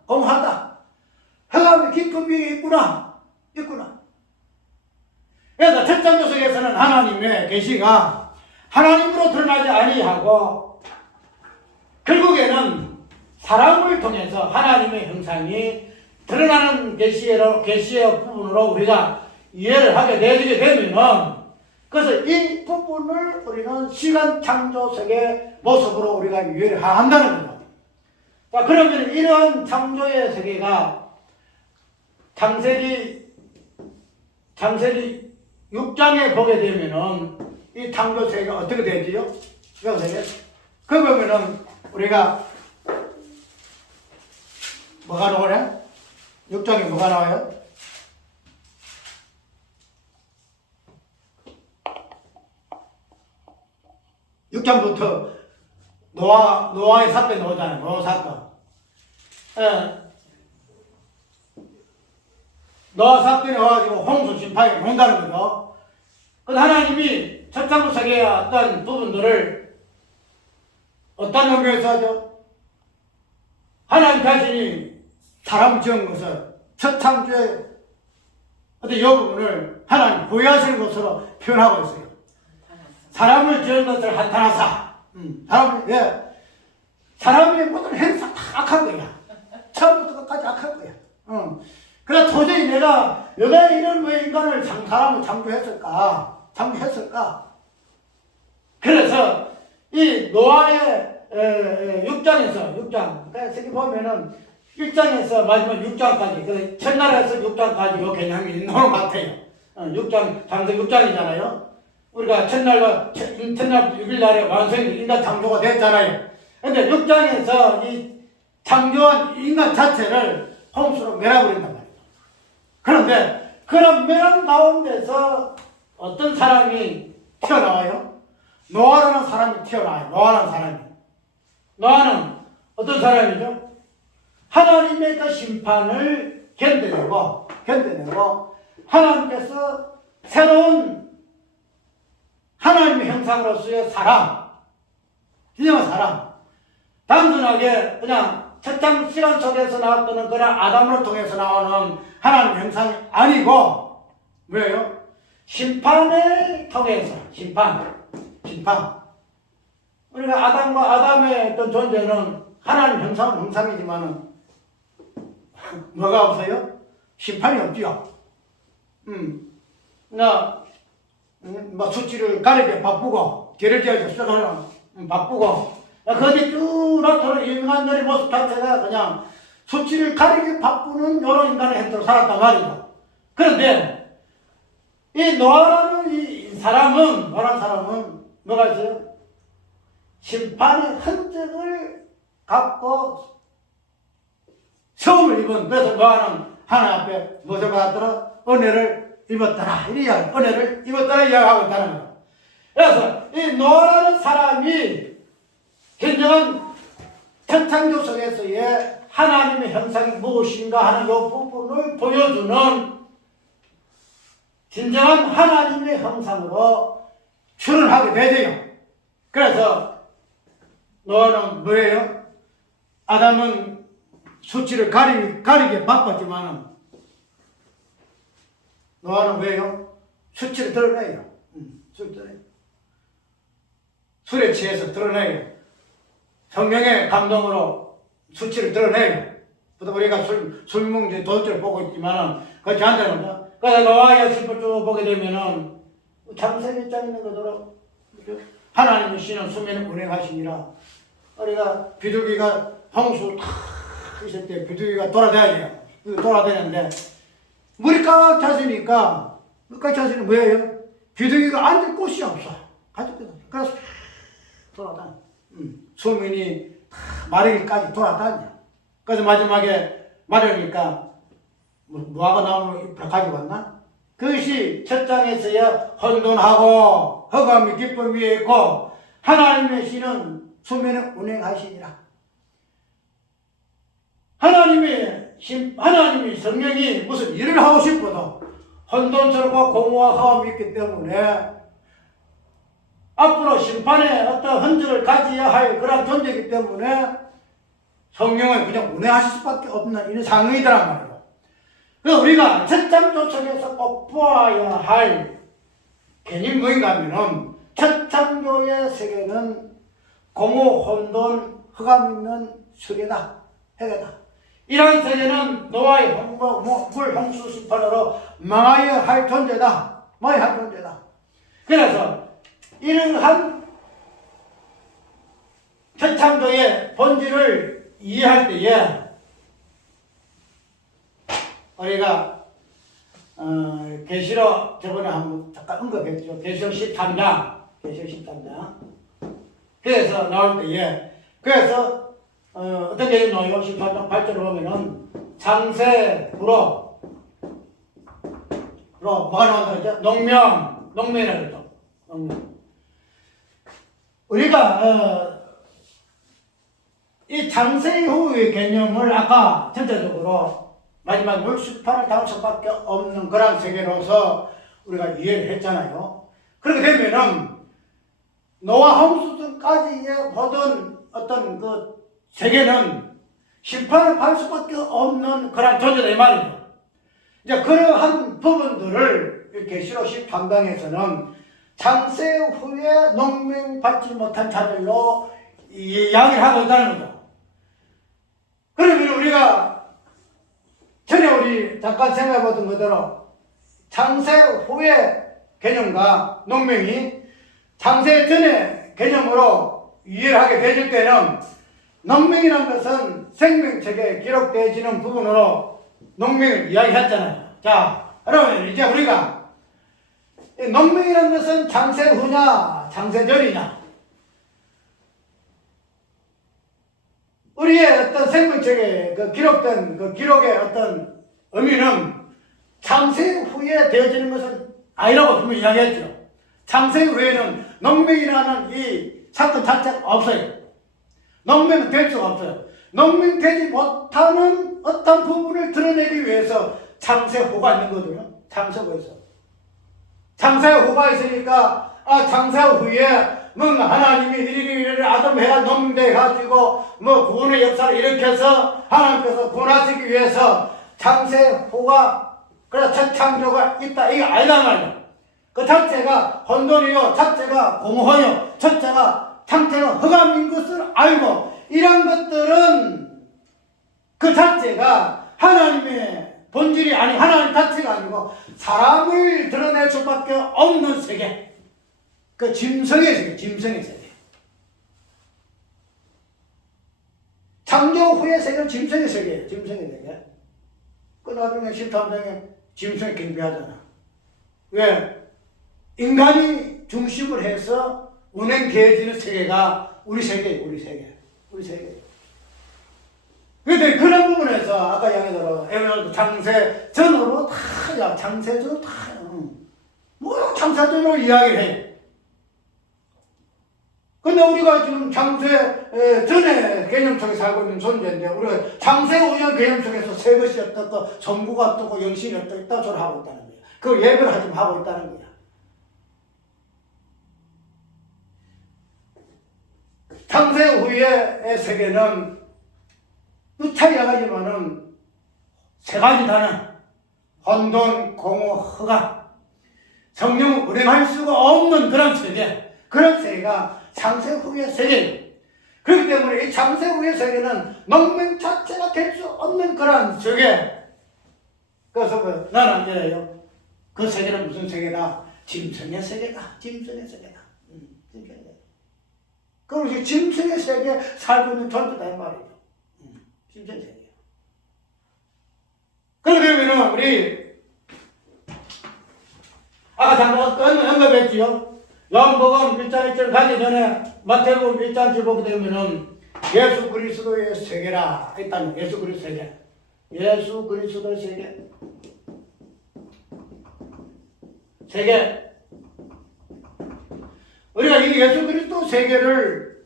흑암의 깊은 비에 있구나. 그래서 천창조 속에서는 하나님의 계시가 하나님으로 드러나지 아니하고 결국에는 사람을 통해서 하나님의 형상이 드러나는 계시의 부분으로 우리가 이해를 하게 되게 되면은 그래서 이 부분을 우리는 시간 창조석의 모습으로 우리가 이해를 한다는 거죠. 자, 그러면 이런 창조의 세계가 창세기 6장에 보게 되면은 이 창조 세계가 어떻게 되지요? 그 보면은 우리가 뭐가 나오냐? 6장에 뭐가 나와요? 육 장부터 노아의 사건이 나오잖아요. 노아 사건. 노아 사건이 와가지고 홍수 심판이 온다는 거죠. 그래서 하나님이 천창조 세계의 어떤 부분들을 어떤 의미에서 하죠? 하나님 자신이 사람을 지은 것을 천창조의 어떤 이 부분을 하나님 보유하시는 것으로 표현하고 있어요. 사람을 지은 것을 한탄하사. 사람의 모든 행사 다 악한 거야. 처음부터 끝까지 악한 거야. 그래 도저히 내가 왜 이런 인간을 사람을 창조했을까? 그래서 이 노아의 6장 그러니까 보면은 1장에서 마지막 6장까지 그래서 첫날에서 6장까지 요 개념이 있는 것 같아요. 6장 장세기 6장이잖아요. 우리가 첫날 6일날에 완성이 인간 창조가 됐잖아요. 근데 6장에서 이 창조한 인간 자체를 홍수로 멸해버린단 말이에요. 그런데 그런 멸한 가운데서 어떤 사람이 튀어나와요? 노아라는 사람이 튀어나와요. 노아는 어떤 사람이죠? 하나님의 그 심판을 견뎌내고 하나님께서 새로운 하나님의 형상으로서의 진정한 사람. 단순하게 그냥 첫장 시간 속에서 나왔던 그런 아담을 통해서 나오는 하나님의 형상이 아니고 뭐예요? 심판을 통해서 심판. 우리가 아담과 아담의 어떤 존재는 하나님 형상이지만은 뭐가 없어요? 심판이 없지요. 수치를 가리게 바쁘고 죄를 지어서 수작하는 바쁘고 거기 쭉 나타나는 인간들의 모습 자체가 그냥 수치를 가리게 바쁘는 이런 인간의 형태로 살았단 말이죠. 그런데 이 노아라는 이 사람은 뭐가 있어요? 심판의 흔적을 갖고 처음을 입은. 그래서 노아는 하나님 앞에 무엇을 받았더라? 은혜를 입었더라. 은혜를 입었더라 이야기하고 있다는 거예요. 그래서 이 노아라는 사람이 진정한 천창조 속에서의 하나님의 형상이 무엇인가 하는 이 부분을 보여주는 진정한 하나님의 형상으로 출현하게 되죠. 그래서 노아는 뭐예요? 아담은 수치를 가리기에 바빴지만은 노아는 왜요? 수치를 드러내요. 수치를 드러내요. 술에 취해서 드러내요. 성령의 감동으로 수치를 드러내요. 또 우리가 술뭉지 도둑질 보고 있지만은 그렇지 않다는 그래서 노아의 숲을 쭉 보게 되면은 창세기 장 있는 거더러 하나님의 신은 수면을 운행하시니라. 우리가 비둘기가 홍수 탁 있을 때 비둘기가 돌아다녀요. 돌아다니는데 물이 꽉 찼으니까 꽉 찼으니 뭐예요? 비둘기가 앉을 곳이 없어. 그래서 돌아다녀. 수면이 마르기까지 돌아다녀. 그래서 마지막에 마르니까 무화과 나무 잎을 가져왔나? 그것이 첫 장에서야 혼돈하고 허감이 기쁨 위에 있고 하나님의 신은 수면에 운행하시니라. 하나님이 성령이 무슨 일을 하고 싶어도 혼돈스럽고 공허와 허감이 있기 때문에 앞으로 심판에 어떤 흔적을 가져야 할 그런 존재이기 때문에 성령을 그냥 운행하실 수밖에 없는 이런 상황이더란 말이에요. 그래서 우리가 첫 창조 속에서 꼭 보아야 할 개념이 뭐인가 하면은 첫 창조의 세계는 공허, 혼돈, 흑암 있는 세계다. 세계다. 이러한 세계는 노아의 물 홍수 심판으로 망하여야 할 존재다. 망해야 할 존재다. 그래서 이러한 첫 창조의 본질을 이해할 때에 우리가 계시록 저번에 한번 잠깐 언급했죠. 계시록 13장. 그래서 나올 때에 그래서 어떤 게 나와요? 13장 8절을 보면은 창세후로 뭐가 나온다 그랬죠? 농명이라고 그랬죠. 농명. 우리가 이 창세 후의 개념을 아까 전체적으로 마지막 물수판을 당할 수밖에 없는 그런 세계로서 우리가 이해를 했잖아요. 그렇게 되면은 노아 홍수전까지의 모든 어떤 그 세계는 심판을 받을 수밖에 없는 그런 존재다 이 말이죠. 이제 그러한 부분들을 계시록 13장에서는 창세 후에 농명받지 못한 자들로 이야기를 하고 있다는 거죠. 그러면 우리가 전에 우리 잠깐 생각해보던 그대로 창세 후의 개념과 농명이 창세 전의 개념으로 이해를 하게 되질 때는 농명이라는 것은 생명책에 기록되어지는 부분으로 농명을 이야기했잖아요. 자, 그러면 이제 우리가 농명이라는 것은 창세 후냐 창세 전이냐 우리의 어떤 생명책에 기록된 그 기록의 어떤 의미는 창세 후에 되어지는 것은 아니라고 분명히 이야기했죠. 창세 후에는 농명이라는 이 사건 자체가 없어요. 농명은 될 수가 없어요. 농명되지 못하는 어떤 부분을 드러내기 위해서 창세 후가 있는 거거든요. 창세 후에서. 창세 후가 있으니까 창세 후에 뭔가 하나님이 이리를 아담 해가 농대 가지고 구원의 역사를 일으켜서 하나님께서 구원하시기 위해서 창세 후가 그래서 첫 창조가 있다 이게 아니다 말이야. 그 자체가 혼돈이요, 자체가 공허요, 자체가 흑암인 것을 알고 이런 것들은 그 자체가 하나님의 본질이 아니 하나님 자체가 아니고 사람을 드러낼 수밖에 없는 세계. 그 짐승의 세계, 짐승의 세계. 창조 후의 세계는 짐승의 세계예요, 짐승의 세계. 그 나중에 13장에 짐승이 경배하잖아. 왜? 인간이 중심을 해서 운행되어지는 세계가 우리 세계예요, 우리 세계. 우리 세계. 그런데 그런 부분에서 아까 이야기대로 창세 전으로 다, 창세전으로 다, 뭐 창세전으로 이야기를 해. 근데 우리가 지금 창세 전의 개념 속에 살고 있는 존재인데 우리가 창세 후의 개념 속에서 새 것이 어떻고 성부가 어떻고 영신이 어떻고 있다 소리 하고 있다는 거예요. 그 예배를 하지 하고 있다는 거야. 창세 후의 세계는 차이하지만은 세 가지 단어, 혼돈, 공허, 허가, 성령을 운행할 수가 없는 그런 세계, 그런 세계가 창세 후의 세계예요. 그렇기 때문에 이 창세 후의 세계는 농민 자체가 될 수 없는 그런 세계. 그래서 나는 이래요. 그 세계는 무슨 세계다? 짐승의 세계다. 짐승의 세계다. 짐승의 세계. 그럼 짐승의 세계에 살고 있는 존재다 이 말이죠. 짐승의 세계. 그러면 우리 아까 잠깐 언급했지요. 요한복음 1장 1절 가기 전에 마태복음 1장 1절 보게 되면은 예수 그리스도의 세계라 했다는 예수 그리스도 세계. 예수 그리스도의 세계. 세계. 우리가 이 예수 그리스도 세계를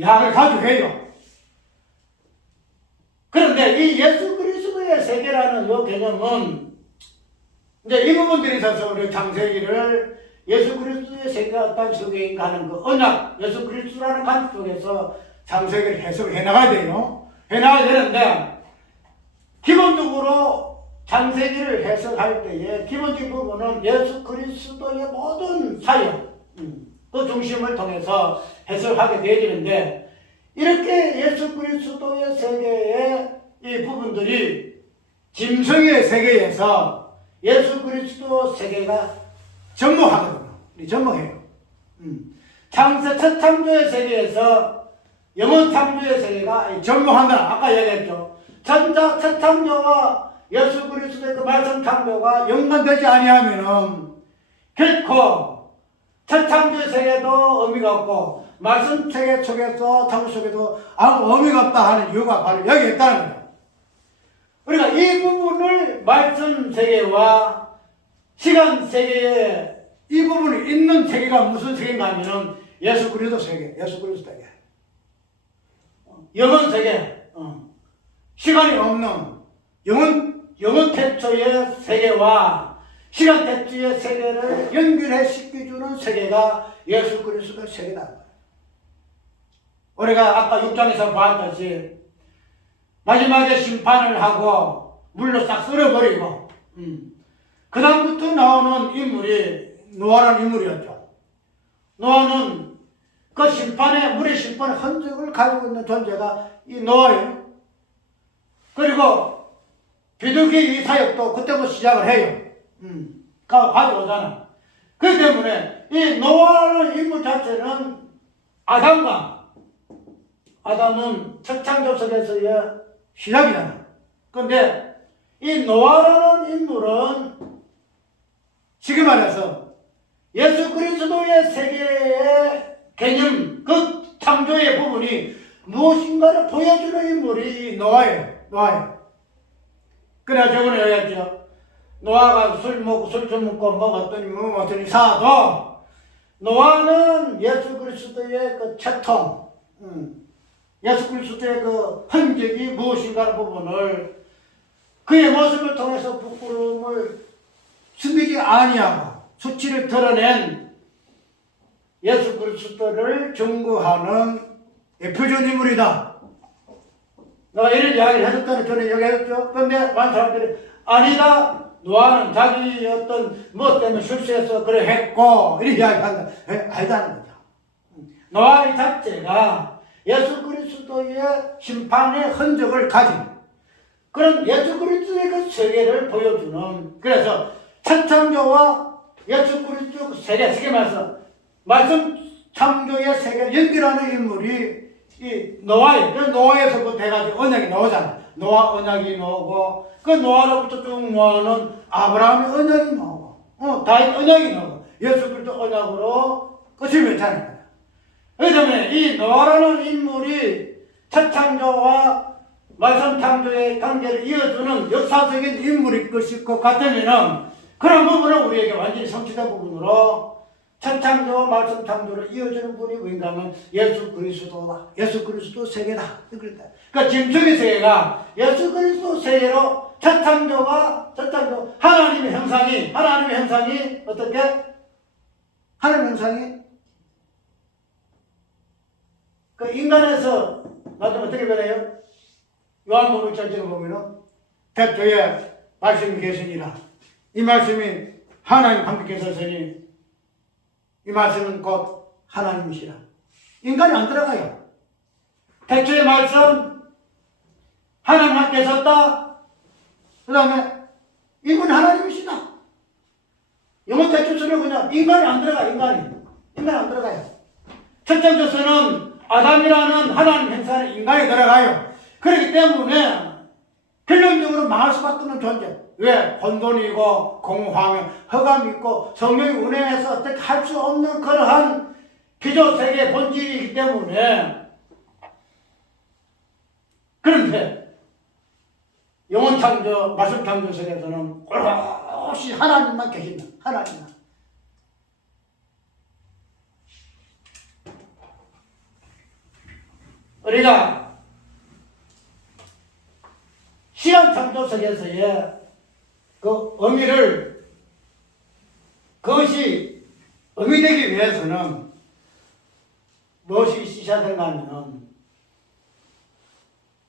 약을 가지고해요. 그런데 이 예수 그리스도의 세계라는 이 개념은 이제 이 부분들이 있어서 우리 창세기를 예수 그리스도의 세계가 어떤 세계인가 하는 그 언약, 예수 그리스도라는 관점 속에서 창세기를 해석을 해나가야 돼요. 해나가야 되는데 기본적으로 창세기를 해석할 때에 기본적인 부분은 예수 그리스도의 모든 사역, 그 중심을 통해서 해석하게 되어지는데 이렇게 예수 그리스도의 세계의 이 부분들이 짐승의 세계에서 예수 그리스도 세계가 전무하거든요. 전무해요. 창세 첫 창조의 세계에서 영원 창조의 세계가 전무한다. 아까 얘기했죠. 전자 첫 창조와 예수 그리스도의 그 말씀 창조가 연관되지 아니하면은 결코 첫 창조의 세계도 의미가 없고 말씀 세계 속에서 창조 속에도 아무 의미가 없다 하는 이유가 바로 여기 있다는 거예요. 우리가 이 부분을 말씀 세계와 시간 세계에 이 부분이 있는 세계가 무슨 세계인가 하면은 예수 그리스도 세계, 예수 그리스도 세계. 영원 세계, 시간이 없는 영원 태초의 세계와 시간 태초의 세계를 연결해 시켜주는 세계가 예수 그리스도의 세계다. 우리가 아까 6장에서 보았듯이 마지막에 심판을 하고 물로 싹 쓸어버리고 그 다음부터 나오는 인물이 노아라는 인물이었죠. 노아는 그 심판의 물의 심판의 흔적을 가지고 있는 존재가 이 노아예요. 그리고 비둘기 이 사역도 그때부터 시작을 해요. 가져오잖아. 그렇기 때문에 이 노아라는 인물 자체는 아담은 첫 창조 속에서의 시작이잖아. 그런데 이 노아라는 인물은 지금 말해서 예수 그리스도의 세계의 개념, 그 창조의 부분이 무엇인가를 보여주는 인물이 노아예요. 그래 저번에 얘기했죠. 노아가 술 좀 먹고 먹었더니 사도 노아는 예수 그리스도의 그 채통, 예수 그리스도의 그 흔적이 무엇인가 부분을 그의 모습을 통해서 부끄러움을 숨기지 아니하고 수치를 드러낸 예수 그리스도를 증거하는 표준 인물이다. 내가 이런 이야기를 해줬다는 전에 얘기했죠. 그런데 많은 사람들이 아니다. 노아는 자기 어떤 뭐 때문에 실수해서 그래 했고 이런 이야기한다. 아니다는 거죠. 노아 이 자체가 예수 그리스도의 심판의 흔적을 가진 그런 예수 그리스도의 그 세계를 보여주는 그래서 첫 창조와 예수 그리스도 그 세계, 쉽게 말해서 말씀 창조의 세계를 연결하는 인물이 이 노아예요. 노아에서부터 해가지고 언약이 나오잖아. 노아 언약이 나오고 그 노아로부터 쭉 나오는 아브라함의 언약이 나오고 다윗 언약이 나오고 예수 그리스도 언약으로 끝이 맺잖아요. 그렇기 때문에 이 노아라는 인물이 첫 창조와 말씀 창조의 관계를 이어주는 역사적인 인물일 것일 것 같으면은 그런 부분은 우리에게 완전히 성취된 부분으로 첫 창조와 말씀 창조를 이어주는 분이 누군가 하면 예수 그리스도다. 예수 그리스도 세계다. 그러니까 짐승의 세계가 예수 그리스도 세계로 첫 창조 하나님의 형상이 어떻게? 하나님의 형상이 그 인간에서 나중에 어떻게 변해요? 요한복음 1장을 보면은 태초에 말씀이 계시니라. 이 말씀이 하나님 함께 계셨으니 이 말씀은 곧 하나님이시라. 인간이 안 들어가요. 태초의 말씀 하나님 함께 계셨다. 그 다음에 이분 하나님이시다. 영혼 태초서는 그냥 인간이 안 들어가. 인간이 안 들어가요. 첫 장조서는 아담이라는 하나님 형상의 인간이 들어가요. 그렇기 때문에 결론적으로 망할 수밖에 없는 존재. 왜? 혼돈이 있고 공허하며 허감이 있고 성령이 운행해서 어떻게 할 수 없는 그러한 기조세계의 본질이기 때문에. 그런데 영혼 창조, 말씀 창조 세계에서는 오롯이 하나님만 계신다. 하나님만. 우리가 시간 창조 세계에서의 그 의미를, 그것이 의미되기 위해서는 무엇이 있어야 되는가 하면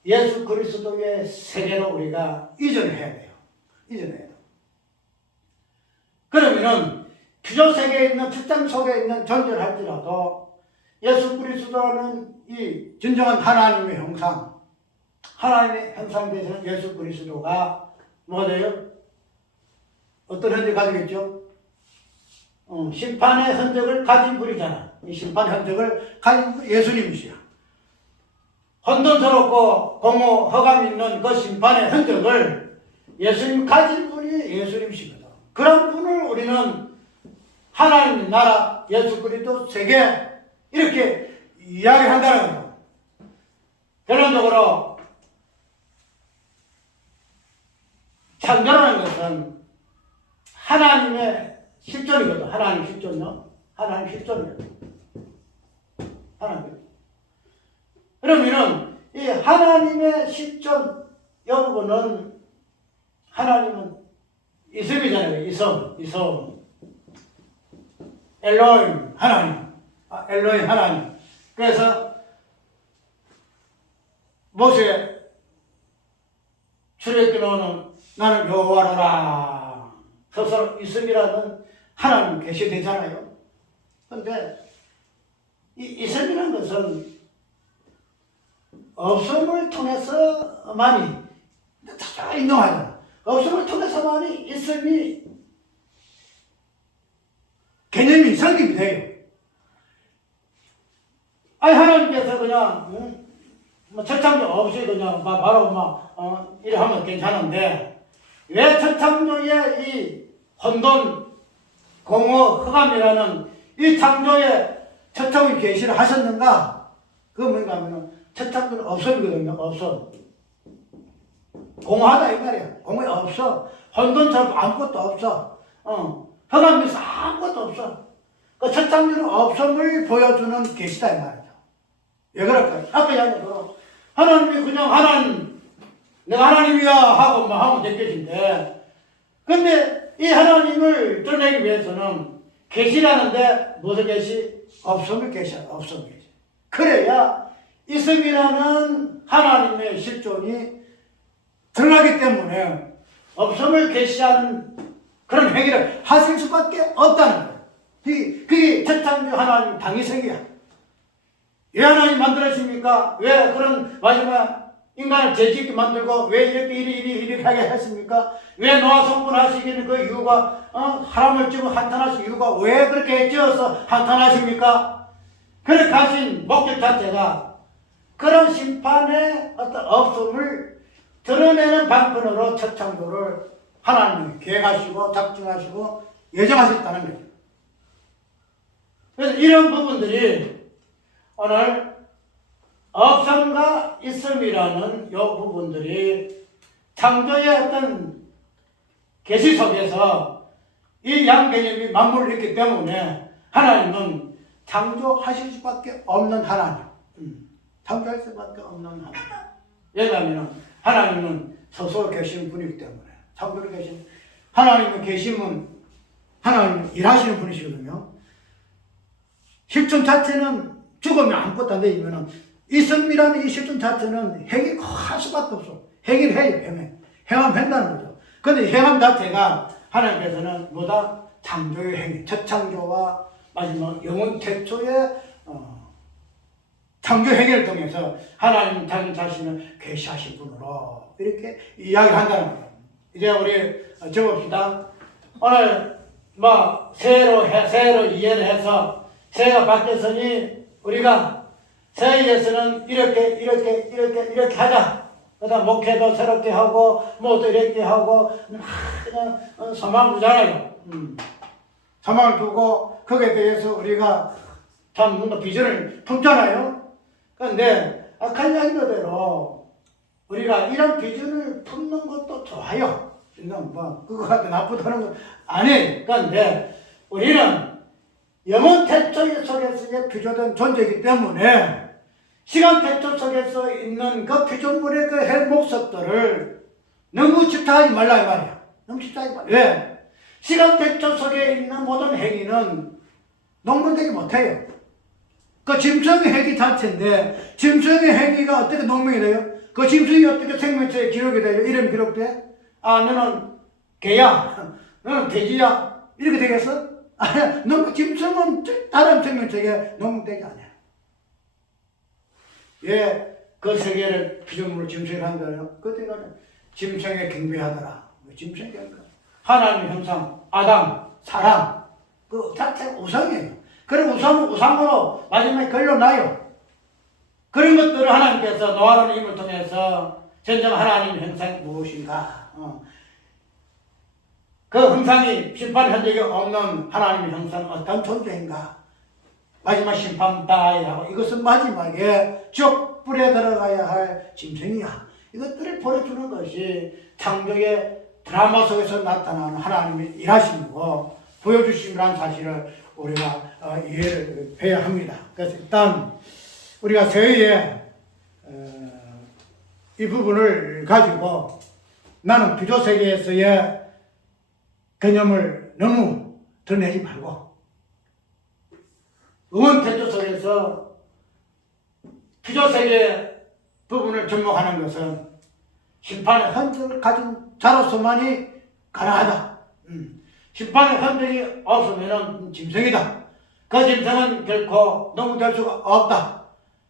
예수 그리스도의 세계로 우리가 이전해야 돼요. 이전해야 돼요. 그러면은 기존세계에 있는 측장 속에 있는 존재를 할지라도 예수 그리스도는 이 진정한 하나님의 형상, 하나님의 형상 되시는 예수 그리스도가 뭐예요? 어떤 흔적을 가지고 있죠? 심판의 흔적을 가진 분이잖아. 이 심판 흔적을 가진 분 예수님이시야. 혼돈스럽고 공허, 허감 있는 그 심판의 흔적을 예수님 가진 분이 예수님이시거든. 그런 분을 우리는 하나님 나라, 예수 그리스도 세계 이렇게 이야기한다는 거예요. 결론적으로 창조라는 것은 하나님의 실존이거든. 하나님 실존요. 하나님 실존이거든. 하나님. 그러면은 이 하나님의 실존 이 부분은 하나님은 이성이잖아요. 이성. 엘로힘 하나님. 엘로힘 하나님. 그래서 모세 출애굽기 나오는 나는 여호와로라. 스스로 이성이라는 하나님 계시되잖아요. 그런데 이 이성이라는 것은 없음을 통해서만이 다 인정하잖아. 없음을 통해서만이 있음이 개념이 성립이 돼요. 아니 하나님께서 그냥 첫창조 없이 그냥 바로 이래 하면 괜찮은데 왜 첫창조의 이 혼돈, 공허, 흑암이라는 이 창조의 첫창의 계시를 하셨는가? 그거 뭔가 하면은 첫창조는 없음이거든요. 없음. 공허하다 이 말이야. 공허 없어. 혼돈처럼 아무것도 없어. 흑암에서 아무것도 없어. 그 첫창조는 없음을 보여주는 계시다 이 말이죠. 왜 그럴까요? 아까 이야기한 하나님이 그냥 내가 하나님이야 하고 하면 될 것인데, 근데 이 하나님을 드러내기 위해서는 계시라는데 무슨 계시? 없음을 계시야. 없음을 계시. 그래야 있음이라는 하나님의 실존이 드러나기 때문에 없음을 계시하는 그런 행위를 하실 수밖에 없다는 거예요. 그게 첫창조 하나님 당위성이야. 왜 하나님 만들었습니까? 왜 그런 마지막 인간을 죄짓게 만들고 왜 이렇게 하게 했습니까? 왜 노아 성분하시기는 그 이유가 사람을 지고 한탄하신 이유가 왜 그렇게 지어서 한탄하십니까? 그렇게 하신 목적 자체가 그런 심판의 어떤 없음을 드러내는 방편으로 첫 창조를 하나님이 계획하시고 작정하시고 예정하셨다는 거죠. 그래서 이런 부분들이 오늘 없음과 있음이라는 이 부분들이 창조의 어떤 계시 속에서 이 양 개념이 맞물려 있기 때문에 하나님은 창조하실 수밖에 없는 하나님. 창조할 수밖에 없는 하나님. 왜냐하면 하나님은 스스로 계시는 분이기 때문에. 창조를 계신 하나님은 계시면 하나님은 일하시는 분이시거든요. 실존 자체는 죽으면 아무것도 안 되지만 있음이라는 이 실존 자체는 행할 수밖에 없어. 행위를 해요. 행하면 된다는 거죠. 근데 행함 자체가 하나님께서는 뭐다? 창조의 행위, 첫 창조와 마지막 영원 최초의 창조 행위를 통해서 하나님 자기 자신을 계시하신 분으로 이렇게 이야기를 한다는 거예요. 이제 우리 적읍시다. 오늘 새로 이해를 해서 새가 바뀌었으니 우리가 새에서는 이렇게 하자. 그다음 목회도 새롭게 하고 뭐도 이렇게 하고 그냥 소망을 두잖아요. 소망을 두고 거기에 대해서 우리가 참 뭔가 비전을 품잖아요. 그런데 아까 이야기대로 우리가 이런 비전을 품는 것도 좋아요. 그거 같은 나쁘다는 건 아니에요. 그런데 우리는 영원 태초 속에서의 비조된 존재이기 때문에 시간 태초 속에서 있는 그 피조물의 그 목적들을 너무 집착하지 말라 이 말이야. 너무 집착하지 말라. 왜? 시간 태초 속에 있는 모든 행위는 농문되지 못해요. 그 짐승의 행위 자체인데 짐승의 행위가 어떻게 농명이 돼요? 그 짐승이 어떻게 생명체에 기록이 돼요? 이름이 기록돼? 너는 개야. 너는 돼지야. 이렇게 되겠어? 아니야. 짐승은 다른 생명체에 농명되지 않아요. 왜 그 세계를 피조물로 짐승을 한 거예요? 그때가 짐승에 경배하더라. 짐승에 경배하더라. 하나님 형상, 아담, 사람, 그 자체가 우상이에요. 그리고 우상으로 마지막에 걸러놔요. 그런 것들을 하나님께서 노아라는 인물을 통해서 진정 하나님 형상이 무엇인가? 그 형상이 심판한 적이 없는 하나님의 형상은 어떤 존재인가? 마지막 심판다이라고 이것은 마지막에 지옥불에 들어가야 할 짐승이야. 이것들을 보여주는 것이 창조의 드라마 속에서 나타나는 하나님의 일하심이고 보여주심이라는 사실을 우리가 이해를 해야 합니다. 그래서 일단 우리가 새해에 이 부분을 가지고 나는 피조세계에서의 개념을 너무 드러내지 말고 영원태초 속에서 피조세계 부분을 접목하는 것은 심판의 흔적을 가진 자로서만이 가능하다. 심판의 흔적이 없으면 짐승이다. 그 짐승은 결코 농될 수가 없다.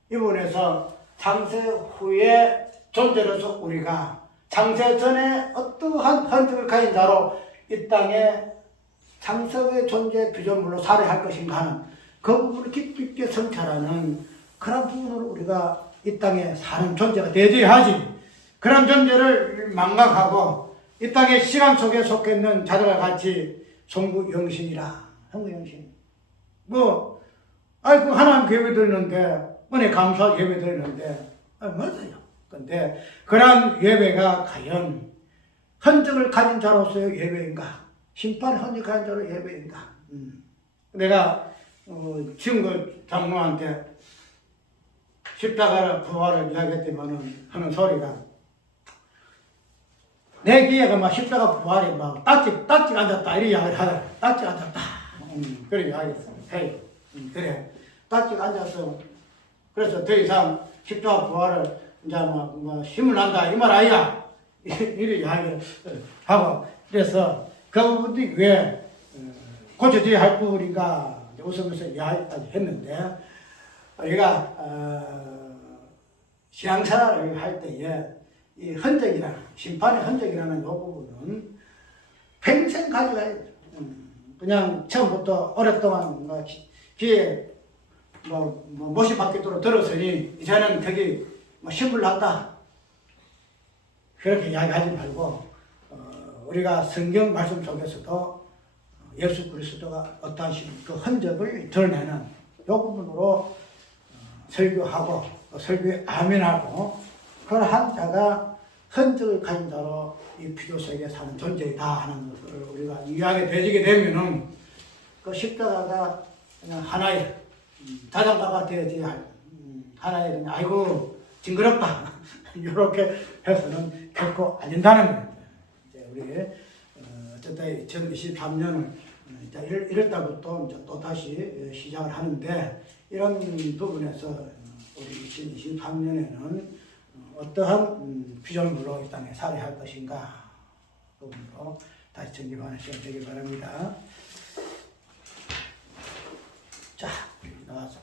이 부분에서 창세 후의 존재로서 우리가 창세 전에 어떠한 흔적을 가진 자로 이 땅에 창세 후의 존재 피조물로 살아야 할 것인가 하는 그 부분을 깊이 있게 성찰하는 그런 부분으로 우리가 이 땅에 사는 존재가 되어야지. 그런 존재를 망각하고 이 땅의 시간 속에 속해 있는 자들과 같이 성부영신이라. 성부영신. 하나님 예배도 있는데, 은혜 감사 예배도 있는데, 맞아요. 근데, 그러한 예배가 과연 흔적을 가진 자로서의 예배인가? 심판 흔적을 가진 자로의 예배인가? 내가, 지금 장로한테 십자가 부활을 이야기했지만은 하는 소리가 내 귀에가 막 십자가 부활이 막 딱지 앉았다 이렇게 이야기를 하더라. 딱지 앉았다. 그래 이야기했어. 그래 딱지 앉았어. 그래서 더 이상 십자가 부활을 이제 뭐 힘을 난다 이 말 아니야. 이렇게 이야기를 하고 그래서 그 부분이 왜 고쳐져야 할 부분인가 웃으면서 이야기까지 했는데 우리가 신앙생활을 할 때에 이 흔적이라는 심판의 흔적이라는 이 부분은 평생 가져가야 돼요. 그냥 처음부터 오랫동안 귀에 못이 바뀌도록 들었으니 이제는 되게 신물 났다 그렇게 이야기하지 말고 우리가 성경 말씀 속에서도 예수 그리스도가 어떠하신 그 흔적을 드러내는 이 부분으로 설교하고 설교에 아멘하고 그러한 자가 흔적을 가진 자로 이 피조세계에 사는 존재이다 하는 것을 우리가 이해하게 되지게 되면은 그 십자가가 그냥 하나의 자장가가 되어야 할 하나의 그냥 아이고 징그럽다 이렇게 해서는 결코 안 된다는 거예요. 이제 우리 어쨌든 2023년을 이제 1월달부터 이제 또 다시 시작을 하는데 이런 부분에서 우리 2023년에는 어떠한 비전으로 이 땅에 살아야 할 것인가 부분으로 다시 정립하는 시간 되길 바랍니다. 자, 나와서